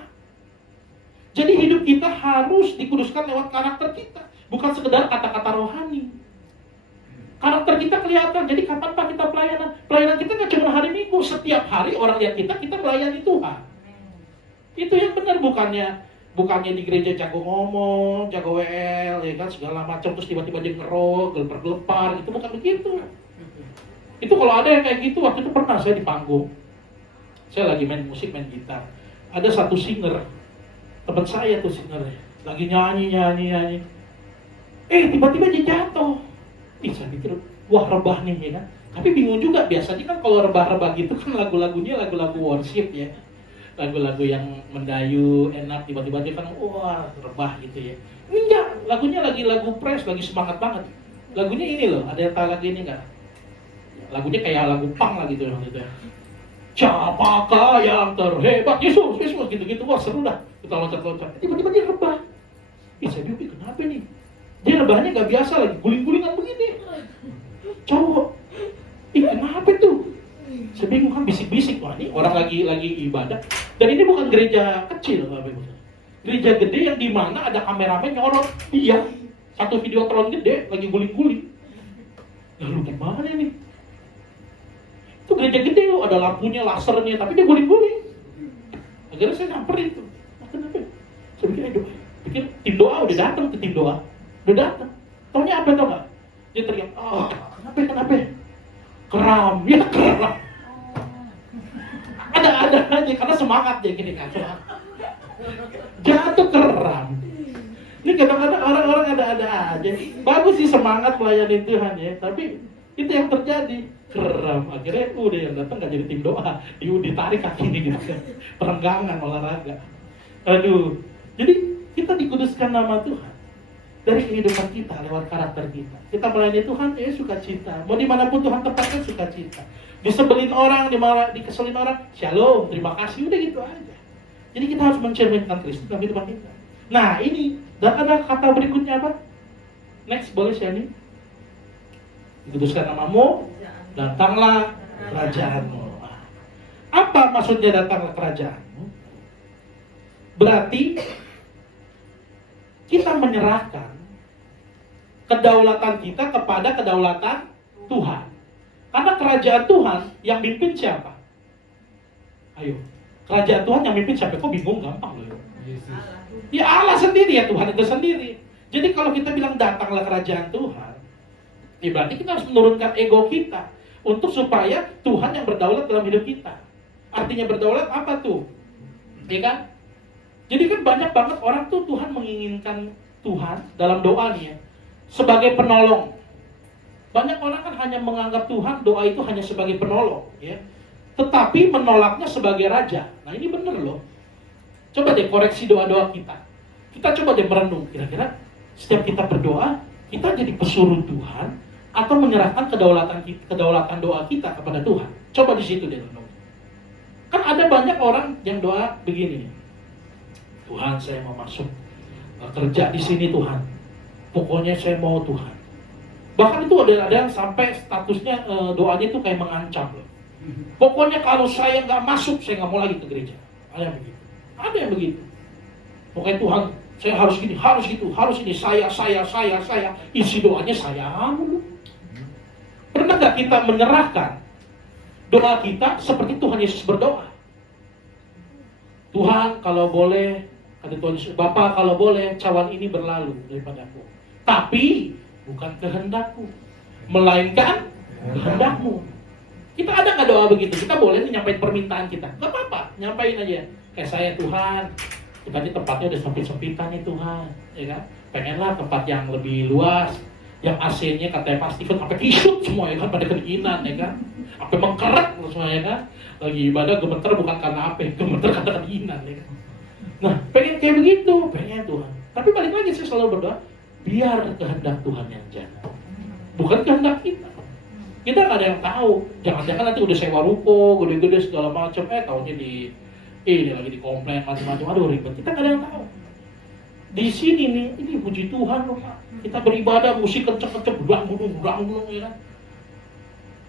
Jadi hidup kita harus dikuduskan lewat karakter kita, bukan sekedar kata-kata rohani. Karakter kita kelihatan. Jadi kapan Pak kita pelayanan? Pelayanan kita nggak cuma hari Minggu, setiap hari orang lihat kita melayani Tuhan. Itu yang benar, bukannya di gereja jago ngomong, jago WL, ya kan segala macam, terus tiba-tiba dia ngerok, gelepar-gelepar, itu bukan begitu. Itu kalau ada yang kayak gitu, waktu itu pernah saya di panggung. Saya lagi main musik, main gitar. Ada satu singer, teman saya tuh singernya, lagi nyanyi. Tiba-tiba dia jatuh. Saya pikir, wah rebah nih ya kan. Tapi bingung juga, biasanya kan kalau rebah-rebah gitu kan lagu-lagunya lagu-lagu worship ya. Lagu-lagu yang mendayu, enak, tiba-tiba dia kan, wah rebah gitu ya. Enggak, lagunya lagi lagu praise, lagi semangat banget. Lagunya ini loh, ada yang tahu lagu ini enggak? Lagunya kayak lagu punk lah gitu ya. Siapakah yang terhebat? Yesus, gitu-gitu. Wah seru dah, kita loncat-loncat. Tiba-tiba dia rebah. Saya bingung, kenapa nih? Dia rebahnya gak biasa lagi, guling-gulingan begini. Cowok, kenapa tuh? Saya bingung kan, bisik-bisik. Wah ini orang lagi ibadah. Dan ini bukan gereja kecil, gereja gede yang dimana ada kameramen nyorot. Iya, satu video tron gede lagi guling-guling. Lalu gimana nih? Itu gereja gede loh, ada lampunya, lasernya, tapi dia guling-guling. Akhirnya saya nyamperin tuh. Kenapa? Saya pikir tim doa udah datang ke tim doa. Udah datang. Taunya apa tau gak? Dia teriak, kenapa? Keram, ya keram. Ada aja, karena semangat dia gini kan. Jatuh keram. Ini kadang-kadang orang-orang ada aja. Bagus sih semangat melayani Tuhan ya, tapi itu yang terjadi. Keram, akhirnya udah yang datang gak jadi tim doa, ditarik kaki nih gitu, perenggangan olahraga. Aduh, jadi kita dikuduskan nama Tuhan dari kehidupan kita lewat karakter kita. Kita melayani Tuhan, sukacita. Mau dimanapun Tuhan tempatkan sukacita. Disebelin orang, dikeselin orang, shalom, terima kasih, udah gitu aja. Jadi kita harus mencerminkan Kristus dalam kehidupan kita. Nah ini, dan ada kata berikutnya apa? Next, boleh share nih. Dikuduskan namamu, datanglah kerajaanmu. Apa maksudnya datanglah kerajaanmu? Berarti kita menyerahkan kedaulatan kita kepada kedaulatan Tuhan. Karena kerajaan Tuhan yang mimpin siapa? Ayo, kerajaan Tuhan yang mimpin siapa? Kok bingung, gampang loh. Ya Allah sendiri, ya Tuhan itu sendiri. Jadi kalau kita bilang datanglah kerajaan Tuhan, ya berarti kita harus menurunkan ego kita untuk supaya Tuhan yang berdaulat dalam hidup kita. Artinya berdaulat apa tuh? Ya kan? Jadi kan banyak banget orang tuh Tuhan menginginkan Tuhan dalam doa nih ya, sebagai penolong. Banyak orang kan hanya menganggap Tuhan, doa itu hanya sebagai penolong ya. Tetapi menolaknya sebagai raja. Nah ini bener loh. Coba deh koreksi doa-doa kita. Kita coba deh merenung, kira-kira setiap kita berdoa, kita jadi pesuruh Tuhan atau menyerahkan kedaulatan doa kita kepada Tuhan. Coba di situ deh renung. Kan ada banyak orang yang doa begini. Tuhan, saya mau masuk kerja di sini Tuhan. Pokoknya saya mau Tuhan. Bahkan itu ada yang sampai statusnya doanya itu kayak mengancam loh. Pokoknya kalau saya nggak masuk, saya nggak mau lagi ke gereja. Ada yang begitu. Ada yang begitu. Pokoknya Tuhan, saya harus gini, harus gitu, harus ini, saya. Isi doanya saya mulu. Pernah nggak kita menyerahkan doa kita seperti Tuhan Yesus berdoa? Tuhan, kalau boleh, kata Tuhan Yesus, Bapa kalau boleh cawan ini berlalu daripadaku. Tapi bukan kehendakku, melainkan kehendakmu. Kita ada nggak doa begitu? Kita boleh nyampain permintaan kita, nggak apa-apa, nyampain aja. Kayak saya, Tuhan, tadi tempatnya udah sempit-sempitan nih Tuhan, ya kan? Pengenlah tempat yang lebih luas, yang AC-nya katanya pasti kan sampai kisut semua ya kan, pada kedinginan ya kan, sampai mengkerek semua ya kan. Lagi ibadah gemeter bukan karena apa, gemeter karena kedinginan ya kan. Nah, pengen kayak begitu, pengen Tuhan. Tapi balik lagi saya selalu berdoa, biar kehendak Tuhan yang jalan, bukan kehendak kita. Kita nggak ada yang tahu. Jangan-jangan nanti udah sewa ruko, gede-gede segala macam, taunya ini lagi dikomplain macam-macam, aduh ribet. Kita nggak ada yang tahu. Di sini nih, ini puji Tuhan loh Pak. Kita beribadah, musik kenceng-kenceng, berang-gunung ya kan.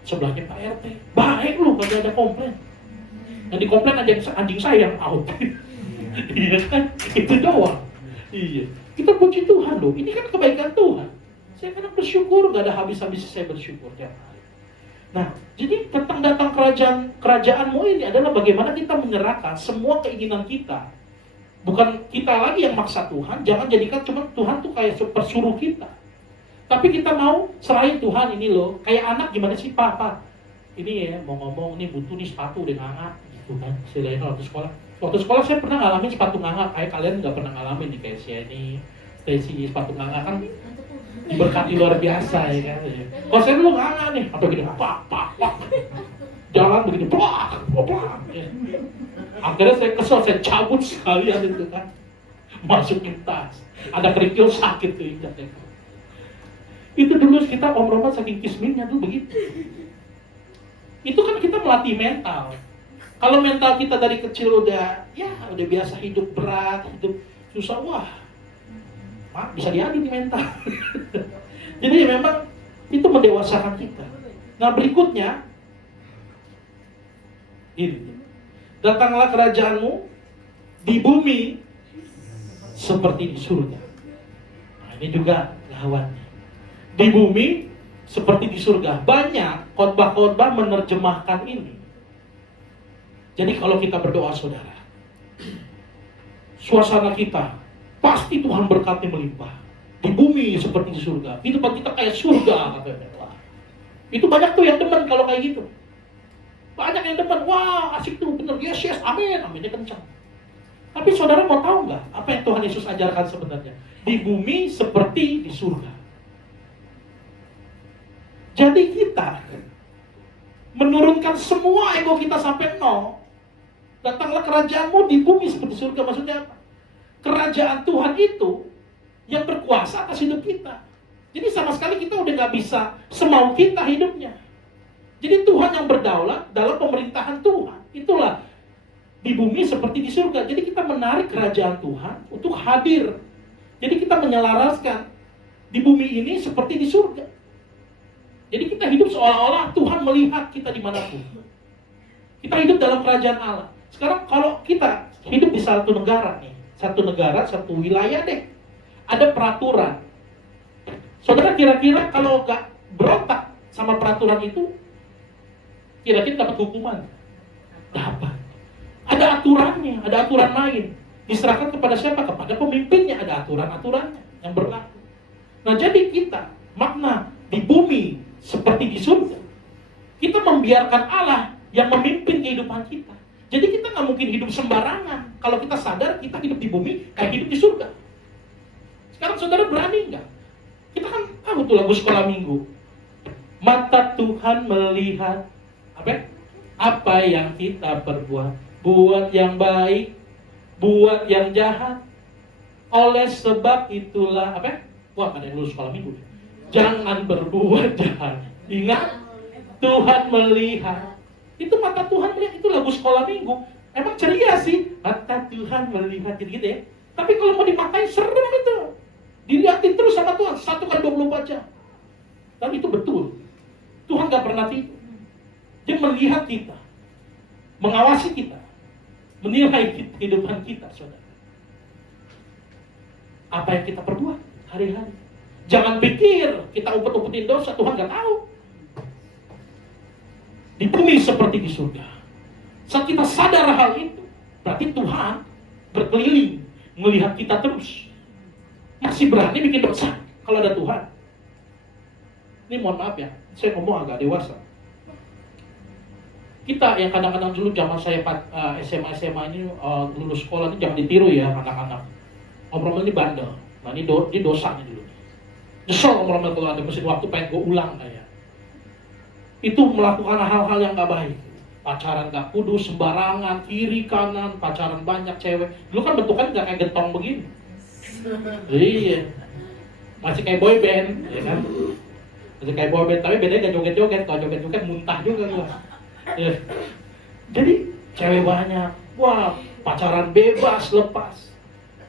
Sebelahnya Pak RT, baik loh, kagak ada komplain. Yang dikomplain aja anjing saya yang out. Iya kan, itu doang. Iya, kita puji Tuhan loh. Ini kan kebaikan Tuhan. Saya kadang bersyukur, nggak ada habis-habisnya saya bersyukur tiap hari. Nah, jadi tentang datang kerajaanmu ini adalah bagaimana kita menyerahkan semua keinginan kita. Bukan kita lagi yang maksa Tuhan, jangan jadikan cuma Tuhan tuh kayak pesuruh kita. Tapi kita mau serahin Tuhan ini loh, kayak anak gimana sih Pak? Ini ya mau ngomong, ini butuh nih sepatu udah ngangak gitu kan. Istilahnya waktu sekolah. Waktu sekolah saya pernah ngalamin sepatu ngangak, kayak kalian nggak pernah ngalamin nih kayak saya ini, Stacy sepatu ngangak kan diberkati luar biasa ya kan. Kalau saya dulu ngangak nih, atau gini pak, jalan begini, plak. Ya. Akhirnya saya kesel, saya cabut sekalian itu kan, masukin tas, ada kerikil sakit tuh ingat ya. Itu dulu kita Om Roman saking kisminnya dulu begitu. Itu kan kita melatih mental. Kalau mental kita dari kecil udah biasa hidup berat, hidup susah, wah, bisa diadu di mental. Jadi memang itu mendewasakan kita. Nah berikutnya, ini, datanglah kerajaanmu di bumi seperti di surga. Nah ini juga lawannya. Di bumi seperti di surga. Banyak khotbah-khotbah menerjemahkan ini. Jadi kalau kita berdoa saudara, suasana kita pasti Tuhan berkatnya melimpah. Di bumi seperti di surga. Hidupan kita kayak surga katanya. Wah. Itu banyak tuh yang demen kalau kayak gitu. Banyak yang demen, wah asik tuh bener, yes, amin, aminnya kencang. Tapi saudara mau tahu nggak apa yang Tuhan Yesus ajarkan sebenarnya? Di bumi seperti di surga. Jadi kita menurunkan semua ego kita sampai nol. Datanglah kerajaanmu di bumi seperti surga. Maksudnya apa? Kerajaan Tuhan itu yang berkuasa atas hidup kita. Jadi sama sekali kita udah gak bisa semau kita hidupnya. Jadi Tuhan yang berdaulat dalam pemerintahan Tuhan. Itulah di bumi seperti di surga. Jadi kita menarik kerajaan Tuhan untuk hadir. Jadi kita menyelaraskan di bumi ini seperti di surga. Jadi kita hidup seolah-olah Tuhan melihat kita dimanapun. Kita hidup dalam kerajaan Allah. Sekarang kalau kita hidup di satu negara nih, satu wilayah deh, ada peraturan. Saudara kira-kira kalau gak berontak sama peraturan itu, kira-kira dapat hukuman? Dapat. Ada aturannya, ada aturan main. Diserahkan kepada siapa? Kepada pemimpinnya, ada aturan-aturannya yang berlaku. Nah jadi kita, makna di bumi seperti di surga, kita membiarkan Allah yang memimpin kehidupan kita. Jadi kita nggak mungkin hidup sembarangan. Kalau kita sadar kita hidup di bumi kayak hidup di surga. Sekarang saudara berani nggak? Kita kan tahu tuh lagu sekolah minggu. Mata Tuhan melihat apa yang kita perbuat, buat yang baik, buat yang jahat. Oleh sebab itulah wah, ada yang lulus sekolah minggu. Jangan berbuat jahat. Ingat, Tuhan melihat. Itu mata Tuhan melihat, itu lagu sekolah minggu. Emang ceria sih, mata Tuhan melihat gitu ya. Tapi kalau mau dimakai serem itu. Dilihatin terus sama Tuhan 1x24 jam. Dan itu betul. Tuhan gak pernah tidur. Dia melihat kita, mengawasi kita, menilai kehidupan kita, saudara. Apa yang kita perbuat hari-hari. Jangan pikir kita umpet-umpetin dosa, Tuhan gak tahu. Di bumi seperti di surga. Saat kita sadar hal itu, berarti Tuhan berkeliling melihat kita terus. Masih berani bikin dosa kalau ada Tuhan. Ini mohon maaf ya, saya ngomong agak dewasa. Kita yang kadang-kadang dulu zaman saya SMA ini lulus sekolah ini jangan ditiru ya anak-anak. Om-om ini bandel. Nah ini dosa nih dulu. Nyesel om-om kalau ada mesin waktu pengen gue ulang kayak. Itu melakukan hal-hal yang gak baik. Pacaran gak kudus, sembarangan, kiri kanan, pacaran banyak cewek. Dulu kan bentukannya gak kayak gentong begini. Iya. Masih kayak boy band, ya kan? Masih kayak boy band, tapi bedanya gak joget-joget. Kalau joget-joget muntah juga gua. Ya. Jadi cewek banyak, wah pacaran bebas, lepas.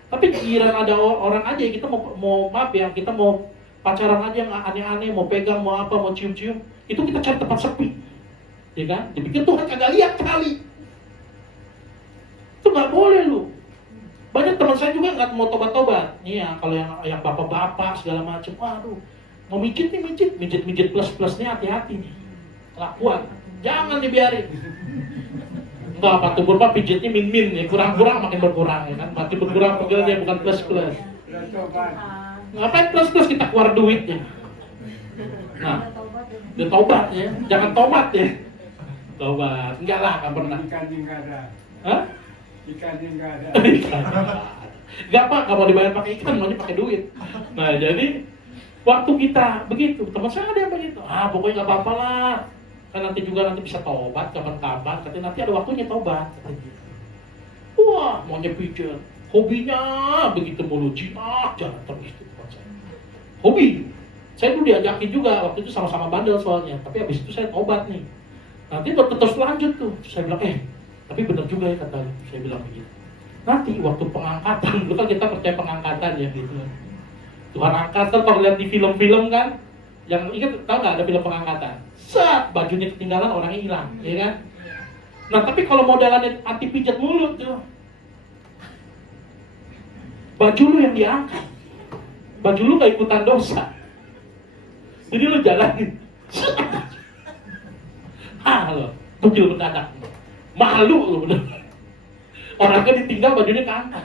Tapi giliran ada orang aja kita mau maaf ya, kita mau pacaran aja yang aneh-aneh, mau pegang, mau apa, mau cium-cium, itu kita cari tempat sepi, ya kan? Dipikir Tuhan kagak lihat kali. Itu nggak boleh lu. Banyak teman saya juga nggak mau tobat-tobat. Nih ya, kalau yang bapak-bapak segala macam, waduh, mau mijit plus nih hati-hati nih, kelakuan. Jangan dibiarin. Enggak, Pak Tubur Pak pijitnya min-min ya, kurang-kurang makin berkurang ya kan. Makin berkurang pegelnya bukan plus-plus. Ngapain plus-plus, kita keluar duitnya. Nah, dia tobat ya, jangan tobat ya. Tobat, enggak lah, enggak pernah. Ikan enggak ada. Hah? Ikan enggak ada. Enggak Pak, enggak mau dibayar pakai ikan, maunya pakai duit. Nah, jadi waktu kita begitu, teman saya ada yang begitu. Pokoknya enggak apa-apa lah. Kan nanti bisa tobat kapan-kapan, katanya nanti ada waktunya tobat. Wah, maunya pijat. Hobinya begitu mulu, jinak jalan terus itu tempat saya. Hobi. Saya dulu diajakin juga, waktu itu sama-sama bandel soalnya. Tapi habis itu saya tobat nih. Nanti terus lanjut tuh. Saya bilang, tapi benar juga ya kata. Saya bilang begitu. Nanti waktu pengangkatan, dulu kan kita percaya pengangkatan ya gitu. Tuhan angkat kan kalau lihat di film-film kan, yang ingat tahu nggak ada film pengangkatan? Bajunya ketinggalan, orangnya hilang, ya kan? Nah tapi kalau modelannya anti pijat mulut tuh, baju lu yang diangkat, baju lu nggak ikutan dosa, jadi lu jalanin, lo, bugil mendadak, malu lu bener, orangnya ditinggal bajunya keangkat.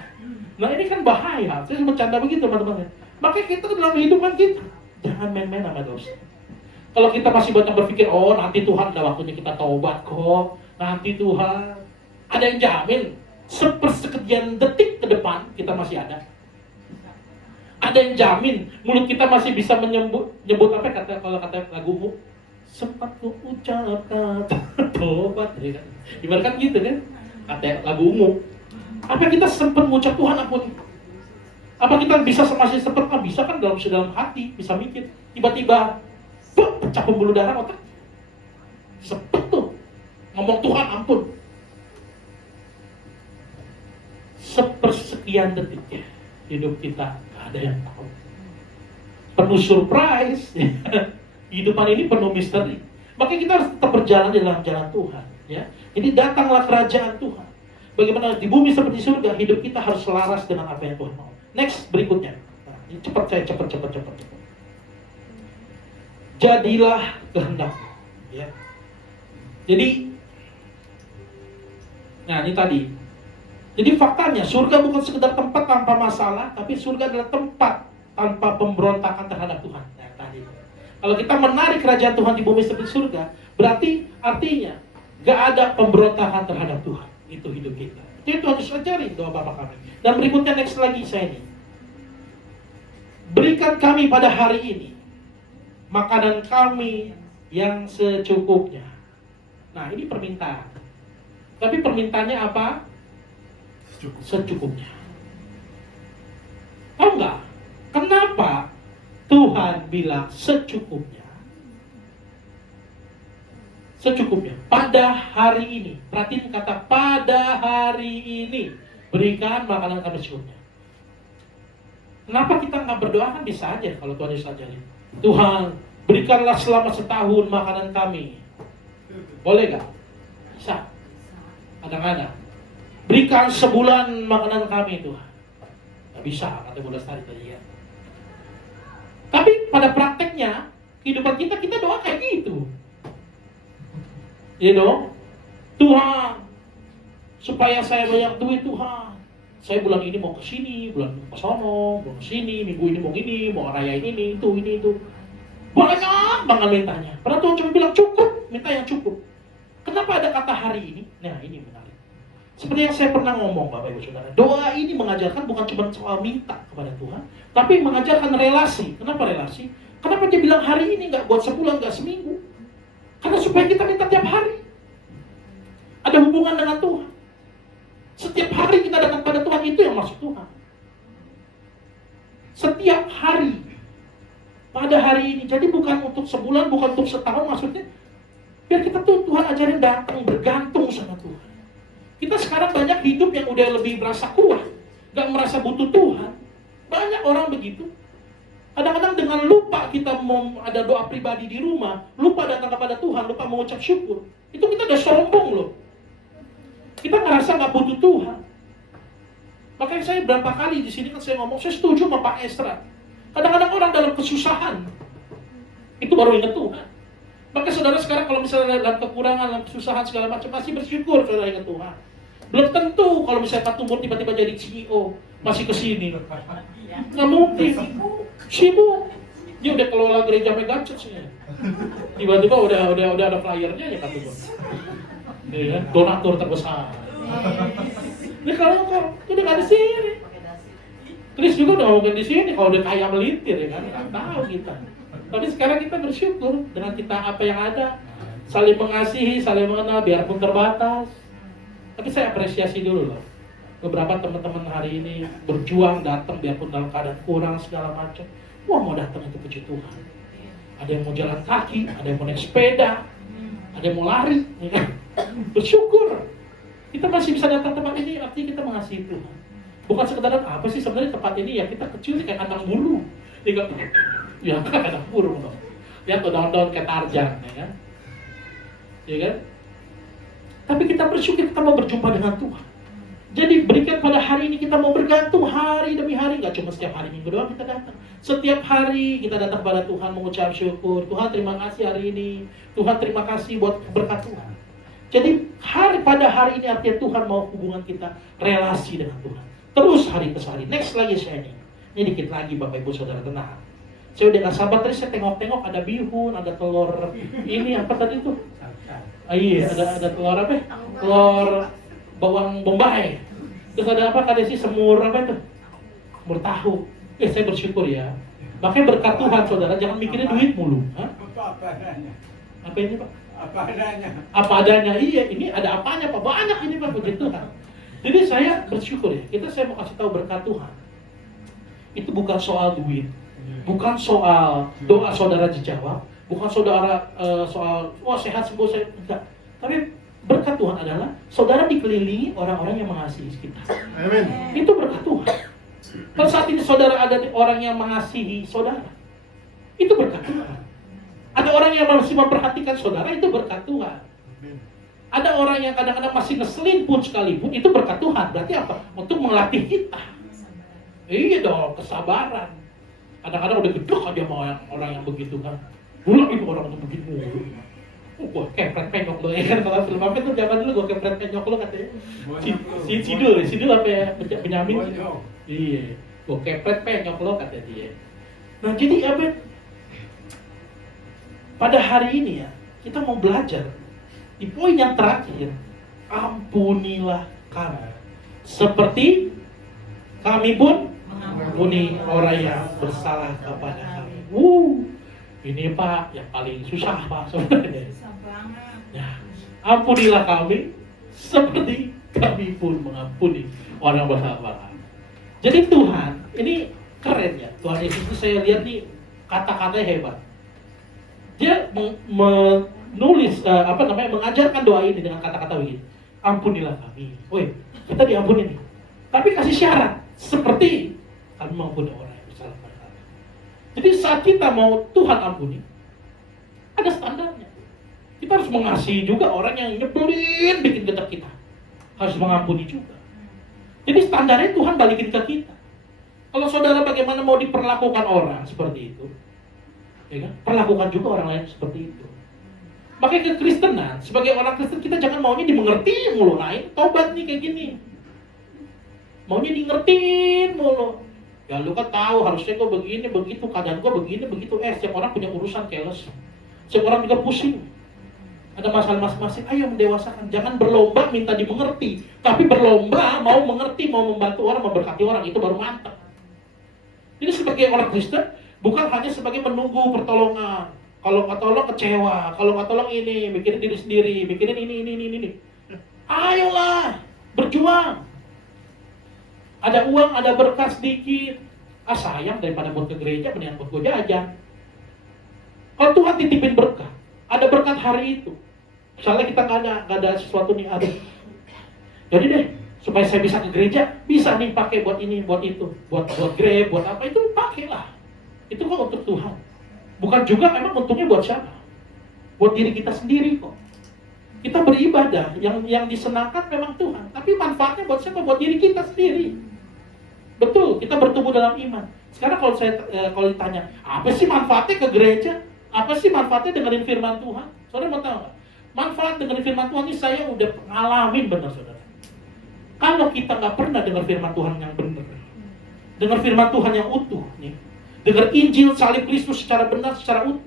Nah ini kan bahaya, saya bercanda begitu teman-teman. Makanya kita dalam kehidupan kita jangan main-main sama dosa. Kalau kita masih banyak berpikir, nanti Tuhan ada waktunya kita taubat kok, nanti Tuhan, ada yang jamin sepersekian detik ke depan kita masih ada. Ada yang jamin mulut kita masih bisa nyebut apa kalau kata lagumu, sempat ku ucapkan taubat, ya kan? Ibaratkan gitu kan, kata lagumu. Apa kita sempat mengucap Tuhan ampun? Apa kita bisa masih sempat? Bisa kan dalam hati, bisa mikir. Tiba-tiba pecah pembuluh darah otak. Sepet tuh ngomong Tuhan ampun. Sepersekian detik ya, hidup kita gak ada yang tahu. Penuh surprise. Kehidupan ini penuh misteri. Makanya kita harus tetap berjalan di dalam jalan Tuhan ya. Jadi datanglah kerajaan Tuhan. Bagaimana di bumi seperti surga, hidup kita harus selaras dengan apa yang Tuhan mau. Next, berikutnya. Nah, cepat. Jadilah kehendakmu, ya. Jadi, nah ini tadi. Jadi faktanya surga bukan sekedar tempat tanpa masalah, tapi surga adalah tempat tanpa pemberontakan terhadap Tuhan. Nah, tadi. Kalau kita menarik kerajaan Tuhan di bumi seperti surga, berarti artinya gak ada pemberontakan terhadap Tuhan. Itu hidup kita. Itu Itu Tuhan Yesus ajarin doa Bapa kami. Dan berikutnya next lagi saya ini. Berikan kami pada hari ini makanan kami yang secukupnya. Nah, ini permintaan. Tapi permintaannya apa? Secukupnya. Tahu nggak? Kenapa Tuhan bilang secukupnya? Secukupnya. Pada hari ini. Perhatiin kata pada hari ini. Berikan makanan kami secukupnya. Kenapa kita nggak berdoa? Kan bisa aja kalau Tuhan Yesus ajarin. Tuhan, berikanlah selama setahun makanan kami. Boleh nggak? Bisa. Kadang-kadang. Berikan sebulan makanan kami, Tuhan. Nggak bisa, kata Bu Lestari tadi ya. Tapi pada prakteknya, kehidupan kita doa kayak gitu. Ya dong? Tuhan, supaya saya banyak duit, Tuhan. Saya bulan ini mau ke sini, bulan ke sono, mau ke sini, minggu ini mau gini, mau rayain ini, itu. Banyak banget mintanya. Padahal Tuhan cuma bilang cukup, minta yang cukup. Kenapa ada kata hari ini? Nah, ini menarik. Seperti yang saya pernah ngomong, Bapak Ibu Saudara, doa ini mengajarkan bukan cuma soal minta kepada Tuhan, tapi mengajarkan relasi. Kenapa relasi? Kenapa dia bilang hari ini nggak buat sebulan, nggak seminggu? Karena supaya kita minta tiap hari. Ada hubungan dengan Tuhan. Setiap hari kita datang pada Tuhan, itu yang maksud Tuhan. Setiap hari. Pada hari ini. Jadi bukan untuk sebulan, bukan untuk setahun, maksudnya biar kita tuh Tuhan ajarin datang, bergantung sama Tuhan. Kita sekarang banyak hidup yang udah lebih merasa kuat, gak merasa butuh Tuhan. Banyak orang begitu. Kadang-kadang dengan lupa kita mau ada doa pribadi di rumah, lupa datang kepada Tuhan, lupa mengucap syukur. Itu kita udah sombong loh. Kita ngerasa gak butuh Tuhan. Makanya saya berapa kali di sini kan saya ngomong, saya setuju sama Pak Esra. Kadang-kadang orang dalam kesusahan, itu baru ingat Tuhan. Maka saudara sekarang kalau misalnya dalam kekurangan, dalam kesusahan segala macam, masih bersyukur saudara ingat Tuhan. Belum tentu kalau misalnya Pak Tumbur tiba-tiba jadi CEO, masih kesini. Nggak mungkin. Sibuk. Dia udah kelola gereja Megachurch sih. Tiba-tiba udah ada flyernya ya Pak Tumbur. Ya, donatur terbesar. Ini kalau udah nggak di sini. Chris juga udah mungkin di sini kalau udah kaya melintir ya kan, nggak tahu kita. Tapi sekarang kita bersyukur dengan kita apa yang ada, saling mengasihi, saling mengenal, biarpun terbatas. Tapi saya apresiasi dulu loh. Beberapa teman-teman hari ini berjuang datang biarpun dalam keadaan kurang segala macam. Wah, mau datang itu puji Tuhan. Ada yang mau jalan kaki, ada yang mau naik sepeda, ada yang mau lari, ya kan? Bersyukur. Kita masih bisa datang tempat ini, artinya kita mengasihi Tuhan. Bukan sekedar apa sih sebenarnya tempat ini ya kita kecil kayak kandang burung. Ya kan kandang burung dong. Lihat tuh daun-daun kayak Tarzan, ya kan? Ya kan? Tapi kita bersyukur kita mau berjumpa dengan Tuhan. Jadi berikan pada hari ini kita mau bergantung hari demi hari, nggak cuma setiap hari minggu doang kita datang. Setiap hari kita datang pada Tuhan mengucap syukur. Tuhan terima kasih hari ini. Tuhan terima kasih buat berkat Tuhan. Jadi pada hari ini artinya Tuhan mau hubungan kita relasi dengan Tuhan. Terus hari ke hari. Next lagi saya ini. Ini dikit lagi Bapak Ibu Saudara tenang. Saya udah gak sabar tadi saya tengok-tengok ada bihun, ada telur. Ini apa tadi tuh? Iya, ada telur apa? Telur bawang bombay. Terus ada apa? Ada sih semur apa itu? Semur tahu. Saya bersyukur ya. Makanya berkat Tuhan Saudara, jangan mikirin duit mulu. Hah? Apa adanya? Apa ini Pak? Apa adanya? Apa adanya, iya. Ini ada apanya Pak? Banyak ini Pak, begitu kan. Jadi saya bersyukur ya. Saya mau kasih tahu berkat Tuhan. Itu bukan soal duit. Bukan soal doa saudara dijawab. Bukan saudara soal sehat sembuh saya enggak. Tapi berkat Tuhan adalah saudara dikelilingi orang-orang yang mengasihi kita. Amin. Itu berkat Tuhan. Pada saat ini saudara ada orang yang mengasihi saudara. Itu berkat Tuhan. Ada orang yang masih memperhatikan saudara, itu berkat Tuhan. Ada orang yang kadang-kadang masih ngeselin pun sekalipun, itu berkat Tuhan. Berarti apa? Untuk melatih kita. Iya dong, kesabaran. Kadang-kadang udah gedek aja sama orang yang begitu kan. Ulang itu orang itu begitu. Gue kepret penyok lo ya kan. Kalau film apa itu zaman dulu gue kepret penyok lo katanya. Sidul apa ya? Benyamin. Iya. Gue kepret penyok lo katanya dia. Nah jadi apa? Pada hari ini ya, kita mau belajar. Di poin yang terakhir, ampunilah kami. seperti kami pun mengampuni orang yang bersalah kepada kami. Ini Pak yang paling susah Pak sebenarnya. Ya, ampunilah kami seperti kami pun mengampuni orang yang bersalah kepada kami. Jadi Tuhan, ini keren ya. Tuhan Yesus itu saya lihat nih kata-katanya hebat. Dia menulis mengajarkan doa ini dengan kata-kata begini. Ampunilah kami. Woi, kita diampuni nih. Tapi kasih syarat seperti kami mengampuni orang yang bersalah kepada kami. Jadi saat kita mau Tuhan ampuni, ada standarnya. Kita harus mengasihi juga orang yang nyebelin bikin getar kita. Harus mengampuni juga. Jadi standarnya Tuhan balikin ke kita. Kalau saudara bagaimana mau diperlakukan orang seperti itu, ya kan? Perlakukan juga orang lain seperti itu. Makanya kekristenan, sebagai orang Kristen kita jangan maunya dimengerti mulu. Lain tobat nih kayak gini. Maunya di ngertiin mulu. Ya lu kan tahu harusnya gue begini, begitu, keadaan gue begini, begitu. Setiap orang punya urusan keles. Setiap orang juga pusing. Ada masalah masing-masing. Ayo mendewasakan. Jangan berlomba minta dimengerti, tapi berlomba mau mengerti, mau membantu orang, memberkati orang. Itu baru mantap. Jadi sebagai orang Kristen bukan hanya sebagai menunggu pertolongan. Kalau nggak tolong kecewa, kalau nggak tolong ini, mikirin diri sendiri, mikirin ini. Ayolah, berjuang. Ada uang, ada berkat sedikit. Sayang daripada buat ke gereja, mendingan buat gue jajan. Kalau Tuhan titipin berkat, ada berkat hari itu. Misalnya kita nggak ada sesuatu nih, ada. Jadi deh, supaya saya bisa ke gereja, bisa nih pakai buat ini, buat itu, buat Grab, buat apa itu pakailah. Itu kok untuk Tuhan. Bukan juga memang untungnya buat siapa? Buat diri kita sendiri kok. Kita beribadah, yang disenangkan memang Tuhan, tapi manfaatnya buat siapa? Buat diri kita sendiri. Betul, kita bertumbuh dalam iman. Sekarang kalau ditanya, apa sih manfaatnya ke gereja? Apa sih manfaatnya dengerin firman Tuhan? Saudara mau tahu nggak? Manfaat dengerin firman Tuhan ini saya udah ngalamin benar saudara. Kalau kita nggak pernah dengar firman Tuhan yang benar, dengar firman Tuhan yang utuh nih, dengar Injil salib Kristus secara benar, secara utuh,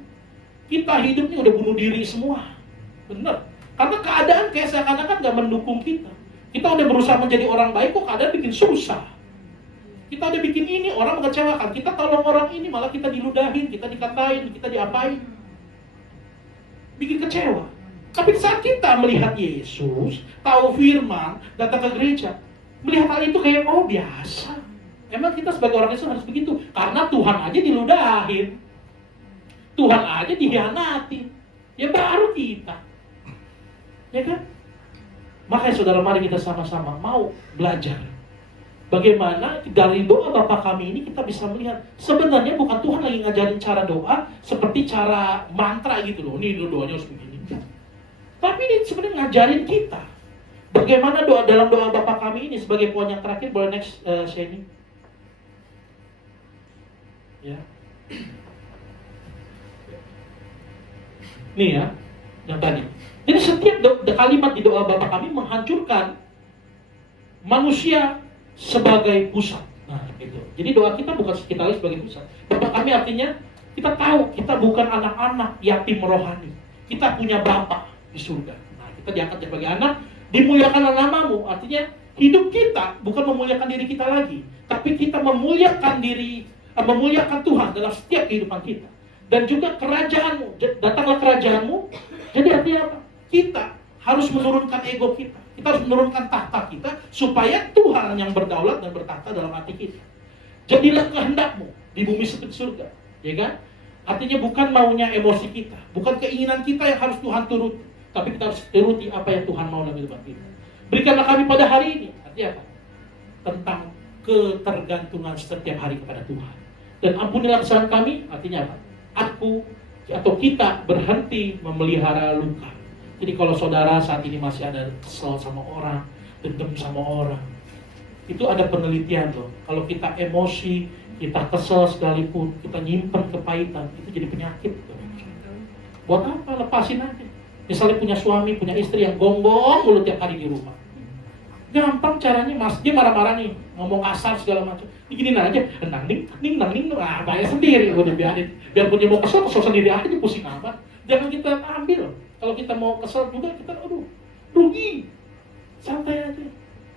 kita hidupnya udah bunuh diri semua. Benar. Karena keadaan kayak seakan-akan nggak mendukung kita. Kita udah berusaha menjadi orang baik, kok keadaan bikin susah. Kita udah bikin ini, orang mengecewakan. Kita tolong orang ini, malah kita diludahin, kita dikatain, kita diapain. Bikin kecewa. Tapi saat kita melihat Yesus, tahu firman, datang ke gereja, melihat hal itu kayak, oh biasa. Emang kita sebagai orang Kristen harus begitu. Karena Tuhan aja diludahin. Tuhan aja dihianati. Ya baru kita. Ya kan? Makanya saudara, mari kita sama-sama mau belajar. Bagaimana dari doa Bapa kami ini kita bisa melihat sebenarnya bukan Tuhan lagi ngajarin cara doa seperti cara mantra gitu loh. Ini doanya harus begini. Tapi ini sebenarnya ngajarin kita bagaimana doa dalam doa Bapa kami ini. Sebagai poin yang terakhir, boleh next Shani. Ya. Nih ya, yang tadi. Jadi setiap kalimat di doa Bapa kami menghancurkan manusia sebagai pusat. Nah, gitu. Jadi doa kita bukan kita sebagai pusat. Bapa kami artinya kita tahu kita bukan anak-anak yatim rohani. Kita punya Bapa di surga. Nah, kita diangkat sebagai anak, dimuliakanlah namamu. Artinya hidup kita bukan memuliakan diri kita lagi, tapi kita memuliakan Tuhan dalam setiap kehidupan kita. Dan juga kerajaanmu, datanglah kerajaanmu. Jadi artinya apa? Kita harus menurunkan ego kita. Kita harus menurunkan tahta kita supaya Tuhan yang berdaulat dan bertahta dalam hati kita. Jadilah kehendakmu di bumi seperti surga, ya kan? Artinya bukan maunya emosi kita, bukan keinginan kita yang harus Tuhan turuti, tapi kita harus turuti apa yang Tuhan mau dalam hidup kita. Berikanlah kami pada hari ini, artinya apa? Tentang ketergantungan setiap hari kepada Tuhan. Dan ampunilah kesalahan kami, artinya apa? Aku atau kita berhenti memelihara luka. Jadi kalau saudara saat ini masih ada kesel sama orang, dendam sama orang, itu ada penelitian loh. Kalau kita emosi, kita kesel sekalipun, kita nyimpen kepahitan, itu jadi penyakit. Buat apa? Lepasin aja. Misalnya punya suami, punya istri yang gonggong mulu tiap hari di rumah. Gampang caranya, mas, dia marah-marah nih, ngomong kasar segala macam. Diginin aja, nang-ning, bayar sendiri, udah biarin. Biarpun dia mau kesel sendiri aja, pusing amat. Jangan kita ambil. Kalau kita mau kesel juga, kita rugi. Santai aja.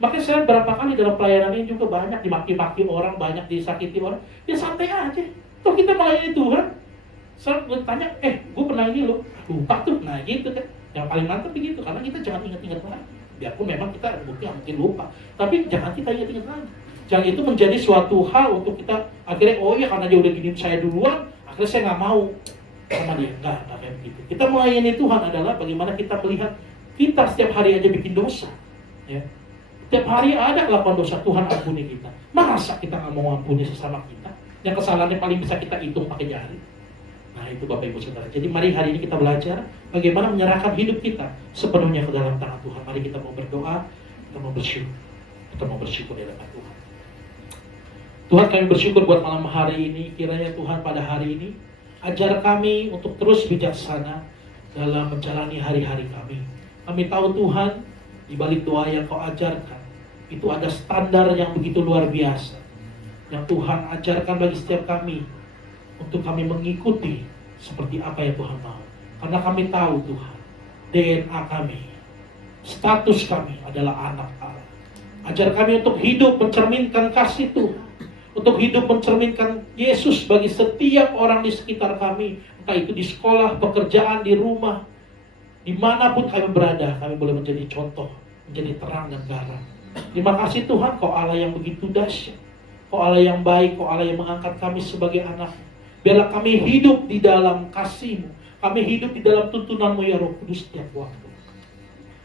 Makanya saya berapa kali dalam pelayanan ini juga banyak dimaki-maki orang, banyak disakiti orang. Ya santai aja. Toh kita melayani Tuhan. Saya bertanya, gue pernah ini loh, lupa tuh. Nah gitu kan. Yang paling mantap begitu, karena kita jangan ingat-ingat lagi. Biarpun memang kita mungkin lupa, tapi jangan kita ingat-ingat lagi. Jangan itu menjadi suatu hal untuk kita akhirnya, oh iya karena dia udah giniin saya duluan, akhirnya saya nggak mau sama dia. Enggak kayak begitu. Kita melayani Tuhan adalah bagaimana kita melihat kita setiap hari aja bikin dosa. Ya. Setiap hari ada kelakuan dosa, Tuhan ampuni kita. Masa kita nggak mau ampuni sesama kita? Yang kesalahannya paling bisa kita hitung pakai jari. Nah itu Bapak Ibu Saudara. Jadi mari hari ini kita belajar bagaimana menyerahkan hidup kita sepenuhnya ke dalam tangan Tuhan. Mari kita mau berdoa, kita mau bersyukur. Kita mau bersyukur di hadapan Tuhan. Tuhan, kami bersyukur buat malam hari ini. Kiranya Tuhan pada hari ini ajar kami untuk terus bijaksana dalam menjalani hari-hari kami. Kami tahu Tuhan, di balik doa yang Kau ajarkan, itu ada standar yang begitu luar biasa yang Tuhan ajarkan bagi setiap kami, untuk kami mengikuti seperti apa yang Tuhan mau. Karena kami tahu Tuhan, DNA kami, status kami adalah anak Allah. Ajar kami untuk hidup mencerminkan kasih Tuhan, untuk hidup mencerminkan Yesus bagi setiap orang di sekitar kami, entah itu di sekolah, pekerjaan, di rumah, dimanapun kami berada, kami boleh menjadi contoh, menjadi terang dan garam. Terima kasih Tuhan, Kau Allah yang begitu dahsyat, Kau Allah yang baik, Kau Allah yang mengangkat kami sebagai anak. Biarlah kami hidup di dalam kasih-Mu, kami hidup di dalam tuntunan-Mu ya Roh Kudus setiap waktu.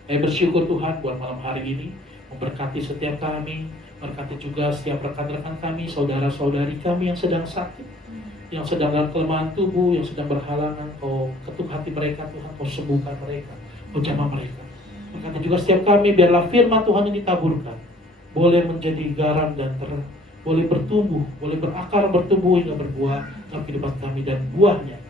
Kami bersyukur Tuhan buat malam hari ini, memberkati setiap kami, berkati juga setiap rekan-rekan kami, saudara-saudari kami yang sedang sakit, yang sedang dalam kelemahan tubuh, yang sedang berhalangan. Kau ketuk hati mereka Tuhan, Kau sembuhkan mereka, Kau jamah mereka. Berkati juga setiap kami, biarlah firman Tuhan yang ditaburkan boleh menjadi garam dan terang, boleh bertumbuh, boleh berakar, bertumbuh hingga berbuah dalam kehidupan kami, dan buahnya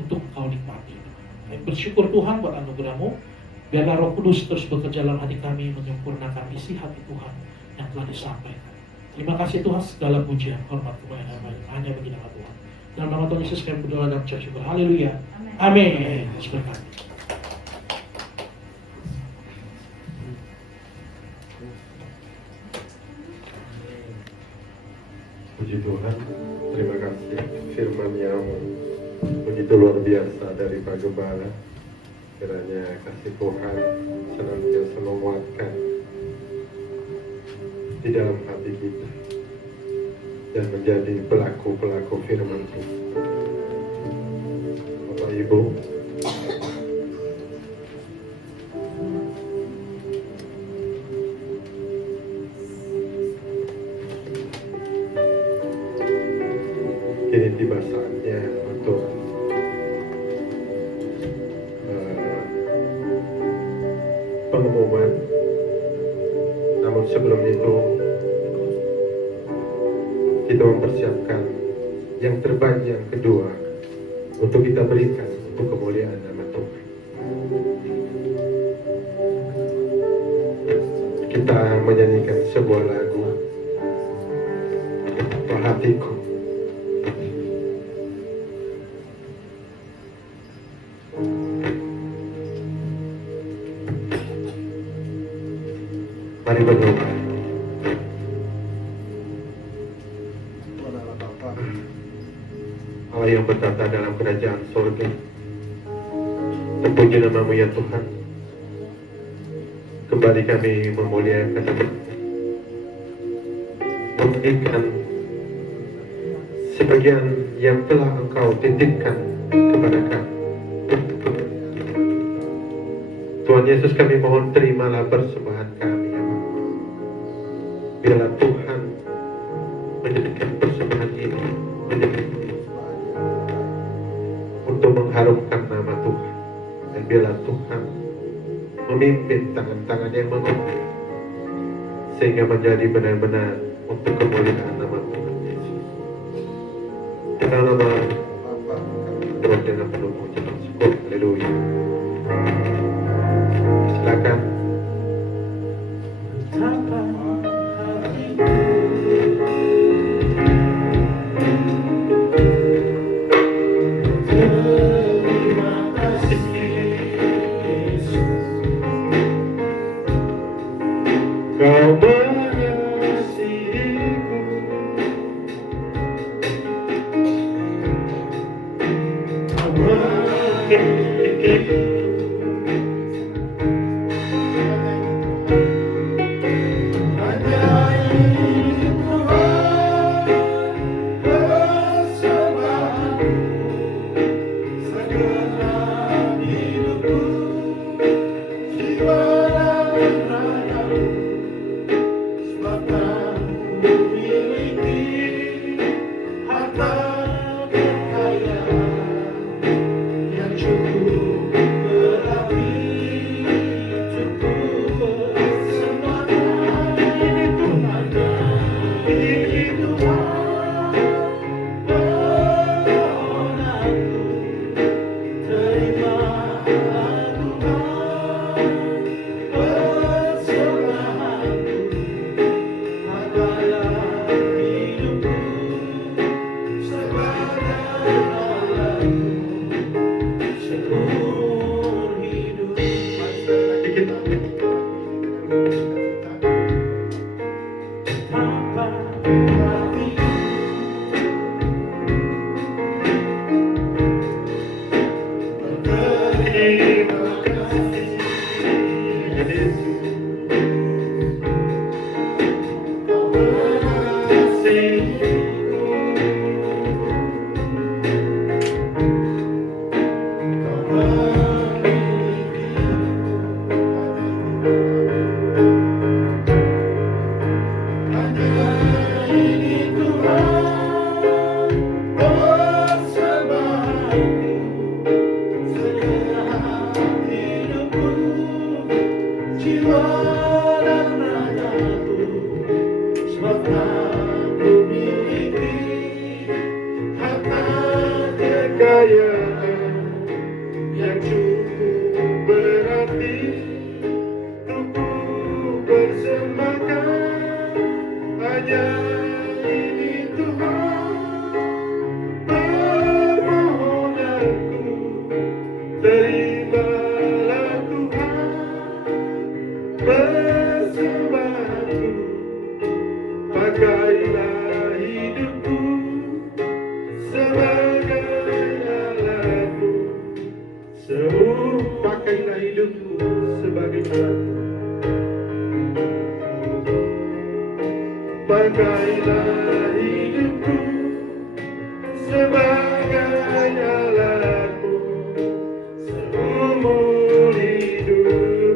untuk Kau nikmati. Kami bersyukur Tuhan buat anugerah-Mu. Biarlah Roh Kudus terus bekerja dalam hati kami, menyempurnakan isi hati Tuhan yang telah disampaikan. Terima kasih Tuhan, segala pujian, hormat, kemuliaan hanya bagi nama Tuhan. Dalam nama Tuhan Yesus kami berdoa dan ucap syukur. Haleluya. Amin. Terus berkati. Puji Tuhan, terima kasih firman yang begitu luar biasa dari Pak Gembala. Kiranya kasih Tuhan senantiasa menguatkan di dalam hati kita dan menjadi pelaku-pelaku firman Tuhan. Bapak Ibu, kini tiba saatnya untuk pengumuman. Namun sebelum itu, kita mempersiapkan yang terbaik yang kedua untuk kita berikan untuk kemuliaan nama Tuhan. Kita menyanyikan sebuah lagu, Hatiku. Mari berdoa. Allah yang bertata dalam kerajaan surga, terpuji nama-Mu ya Tuhan. Kembali kami memuliakan, memberikan sebagian yang telah Engkau titipkan kepada kami. Tuhan Yesus, kami mohon terimalah persembahan kami ya Bapa. Biarlah Tuhan menjadikan persembahan ini menjadi untuk mengharumkan nama Tuhan, dan biarlah Tuhan memimpin tangan-tangan yang memimpin sehingga menjadi benar-benar untuk kemuliaan nama Tuhan Yesus. Dalam nama Bapa, kami berdoa dengan penuh puji dan syukur. Haleluya. Silakan. Kau yang cukup berarti untuk persembahkan hanya ini Tuhan permohonanku, terimalah Tuhan persembahanku, pakailah hidupku sebagai alatmu, pakailah hidupku sebagai alatmu, pakailah hidupku sebagai alatmu, seumur hidupku.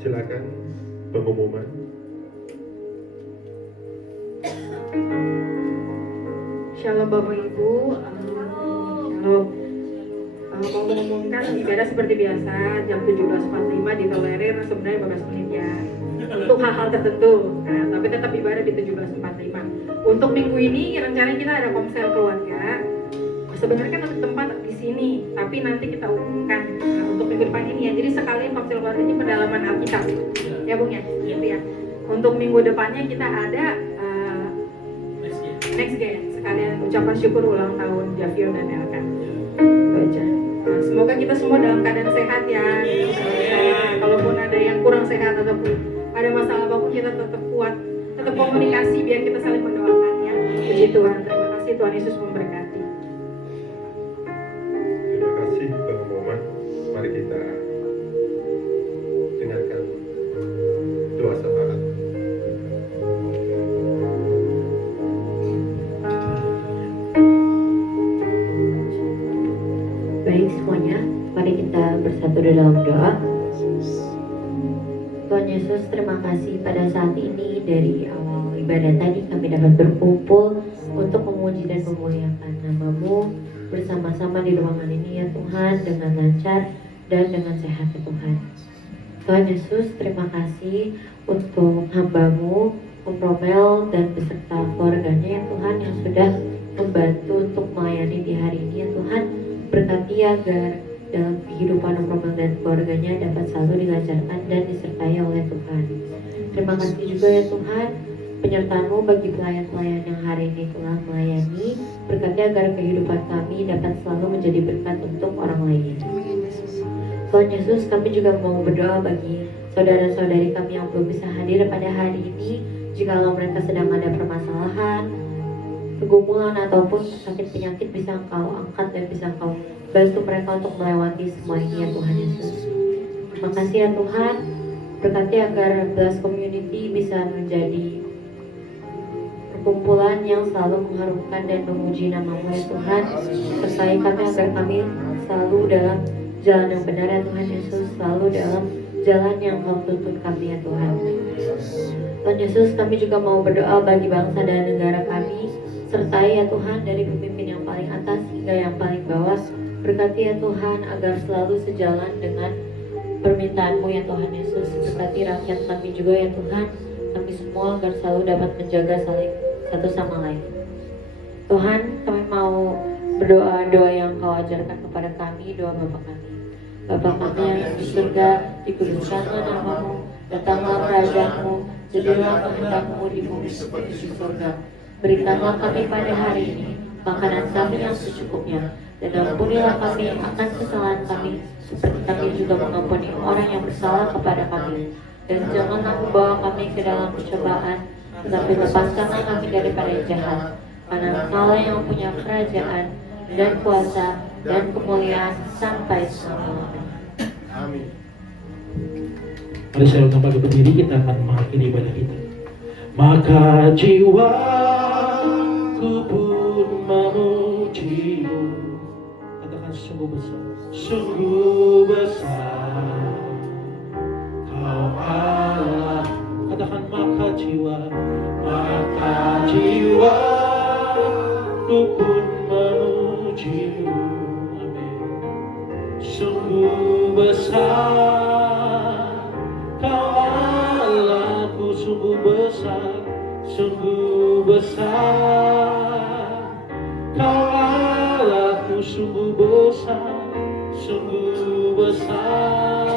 Silakan pengumuman. Shalom Bapak Ibu, Shalom. Mau mengumumkan ibadah seperti biasa jam 17.45 ditolerir sebenarnya 15 menit ya untuk hal-hal tertentu. Nah, tapi tetap ibadah di 17.45. Untuk minggu ini rencananya kita ada komsel keluarga. Sebenarnya kan ada tempat di sini, tapi nanti kita umumkan untuk minggu depan ini ya. Jadi sekalian komsel keluarga ini pendalaman Alkitab, ya Bung ya, gitu ya. Untuk minggu depannya kita ada next gen, sekalian ucapan syukur ulang tahun Javier dan Elka. Itu aja. Nah, semoga kita semua dalam keadaan sehat ya. Kalaupun ada yang kurang sehat ataupun ada masalah apapun, kita tetap kuat, tetap komunikasi biar kita saling mendoakan ya. Puji Tuhan, terima kasih, Tuhan Yesus memberkati. Terima kasih pengumuman. Mari kita dengarkan doa syafaat. Baik semuanya, mari kita bersatu dalam doa. Tuhan Yesus, terima kasih pada saat ini dari awal ibadah tadi kami dapat berkumpul untuk memuji dan memuliakan nama-Mu bersama-sama di ruangan ini ya Tuhan, dengan lancar dan dengan sehat ya Tuhan. Tuhan Yesus, terima kasih untuk hamba-Mu, Om Romel dan beserta keluarganya ya Tuhan yang sudah membantu untuk melayani di hari ini ya Tuhan. Berkati agar dalam kehidupan Om Romel dan keluarganya dapat selalu dilancarkan dan disertai oleh Tuhan. Terima kasih juga ya Tuhan, penyertaan-Mu bagi pelayan-pelayan yang hari ini telah melayani. Berkati agar kehidupan kami dapat selalu menjadi berkat untuk orang lain. Tuhan Yesus, kami juga mau berdoa bagi saudara-saudari kami yang belum bisa hadir pada hari ini. Jikalau mereka sedang ada permasalahan, pergumulan ataupun sakit penyakit bisa Engkau angkat dan bisa Engkau bantu mereka untuk melewati semua ini ya Tuhan Yesus. Terima kasih ya Tuhan, berkati agar Blast Community bisa menjadi perkumpulan yang selalu mengharumkan dan memuji nama-Mu ya Tuhan. Sertai kami agar kami selalu dalam jalan yang benar ya Tuhan Yesus, selalu dalam jalan yang Kau tuntun kami ya Tuhan. Tuhan Yesus, kami juga mau berdoa bagi bangsa dan negara kami, sertai ya Tuhan dari pemimpin yang paling atas hingga yang paling bawah. Berkati ya Tuhan agar selalu sejalan dengan permintaan-Mu ya Tuhan Yesus. Berkati rakyat kami juga ya Tuhan, kami semua agar selalu dapat menjaga saling satu sama lain. Tuhan, kami mau berdoa doa yang Kau ajarkan kepada kami, doa Bapa kami. Bapa kami yang di surga, dikuduskanlah nama-Mu, datanglah kerajaan-Mu, jadilah kehendak-Mu di bumi seperti di surga. Berikanlah kami pada hari ini makanan kami yang secukupnya, dan ampunilah kami akan kesalahan kami, seperti kami juga mengampuni orang yang bersalah kepada kami. Dan janganlah membawa kami ke dalam percobaan, tetapi lepaskanlah kami daripada yang jahat. Karena Engkaulah yang punya kerajaan dan kuasa dan kemuliaan sampai selama-lamanya. Amin. Mari saya undang bagi berdiri, kita akan mengakhiri ibadah kita. Maka jiwaku pun memuji-Mu. Katakan sungguh besar, sungguh besar Kau Allah. Katakan maka jiwaku pun memuji-Mu. Amin. Sungguh besar Kau Allahku, sungguh besar, sungguh besar Kau Allahku, sungguh besar, sungguh besar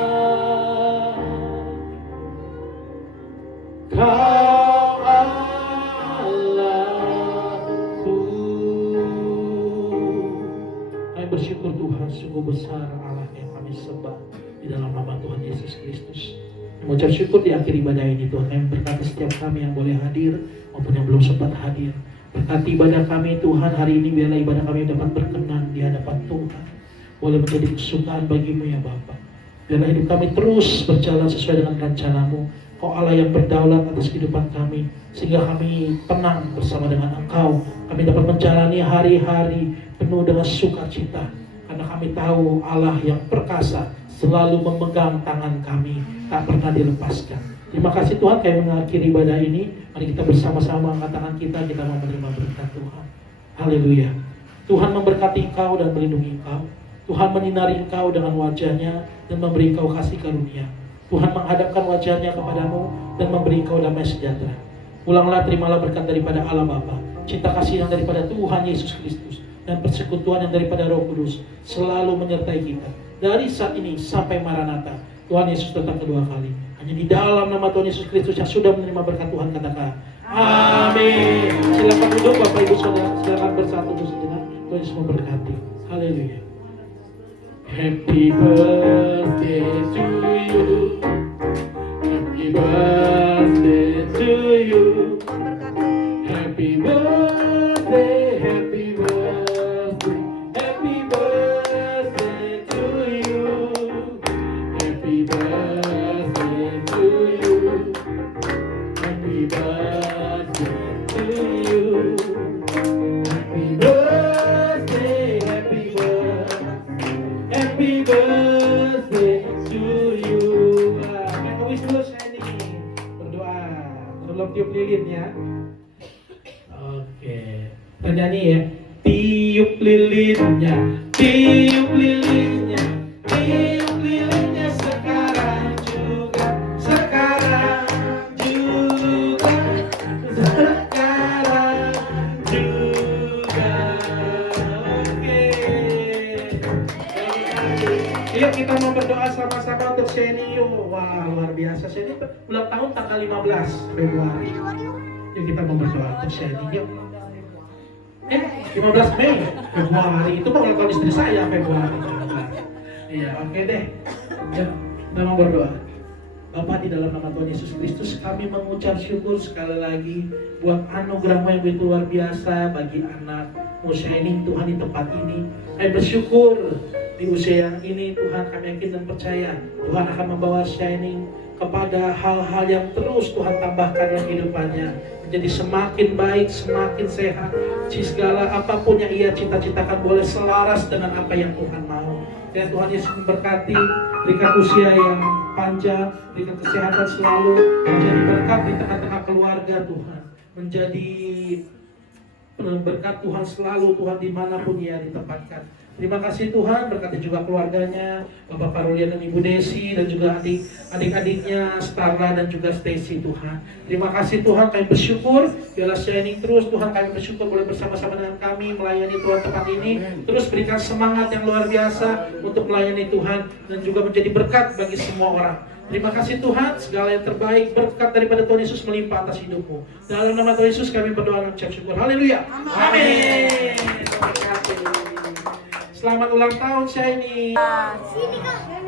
Kau Allahku. Kami bersyukur Tuhan, sungguh besar Allah yang kami sembah di dalam nama Tuhan Yesus Kristus. Mengucap syukur di akhir ibadah ini Tuhan, kami berkati setiap kami yang boleh hadir maupun yang belum sempat hadir. Berkati ibadah kami Tuhan hari ini, biarlah ibadah kami dapat berkenan di hadapan Tuhan, boleh menjadi kesukaan bagi-Mu ya Bapa. Biarlah hidup kami terus berjalan sesuai dengan rencana-Mu. Kau Allah yang berdaulat atas kehidupan kami, sehingga kami tenang bersama dengan Engkau. Kami dapat menjalani hari-hari penuh dengan sukacita, karena kami tahu Allah yang perkasa selalu memegang tangan kami, tak pernah dilepaskan. Terima kasih Tuhan, kami mengakhiri ibadah ini. Mari kita bersama-sama angkat tangan kita mau menerima berkat Tuhan. Haleluya. Tuhan memberkati engkau dan melindungi engkau. Tuhan menyinari engkau dengan wajahnya dan memberi engkau kasih karunia. Tuhan menghadapkan wajahnya kepadamu dan memberi engkau damai sejahtera. Pulanglah, terimalah berkat daripada Allah Bapa, cinta kasih yang daripada Tuhan Yesus Kristus, dan persekutuan yang daripada Roh Kudus selalu menyertai kita dari saat ini sampai Maranatha. Tuhan Yesus datang kedua kali. Hanya di dalam nama Tuhan Yesus Kristus yang sudah menerima berkat Tuhan, katakan amin. Silakan duduk Bapak Ibu Saudara, silakan bersatu sejenak. Tuhan Yesus memberkati. Haleluya. Happy birthday to you. Happy birthday to you. Happy birthday, happy birthday, happy birthday to you. Happy birthday to you. Happy birthday to you. Happy birthday, happy birthday, happy birthday to you. Make a wish dulu saya nih, berdoa sebelum tiup lilin ya. Oke, kita nyanyi ya. Tiup lilinnya, tiup lilinnya, tiup lilinnya sekarang juga, sekarang juga, sekarang juga. Oke. Yuk kita mau berdoa sama-sama untuk Seni. Wah, luar biasa. Seni ulang tahun tanggal 15 Februari. Yuk kita mau berdoa untuk Seni. Yuk. 15 Mei Februari itu mau ulang tahun istri saya Februari. Iya, oke deh. Yuk, kita mau berdoa. Bapa, di dalam nama Tuhan Yesus Kristus kami mengucap syukur sekali lagi buat anugerah-Mu yang begitu luar biasa bagi anak-Mu Shining Tuhan di tempat ini. Kami bersyukur di usia yang ini Tuhan, kami yakin dan percaya Tuhan akan membawa Shining kepada hal-hal yang terus Tuhan tambahkan dalam kehidupannya, menjadi semakin baik, semakin sehat. Segala apapun yang ia cita-citakan boleh selaras dengan apa yang Tuhan mau. Dan Tuhan Yesus memberkati, berikan usia yang panjang, berikan kesehatan selalu, menjadi berkat di tengah-tengah keluarga Tuhan, menjadi berkat Tuhan selalu Tuhan dimanapun ia ditempatkan. Terima kasih Tuhan, berkati juga keluarganya, Bapak Karulian dan Ibu Desi, dan juga adik-adiknya Starla dan juga Stacy Tuhan. Terima kasih Tuhan, kami bersyukur, biarlah Shining terus Tuhan, kami bersyukur boleh bersama-sama dengan kami melayani Tuhan tempat ini. Terus berikan semangat yang luar biasa untuk melayani Tuhan dan juga menjadi berkat bagi semua orang. Terima kasih Tuhan, segala yang terbaik, berkat daripada Tuhan Yesus melimpah atas hidupmu. Dalam nama Tuhan Yesus kami berdoa dan ucap syukur. Haleluya. Amin. Selamat ulang tahun Shining. Sini kak.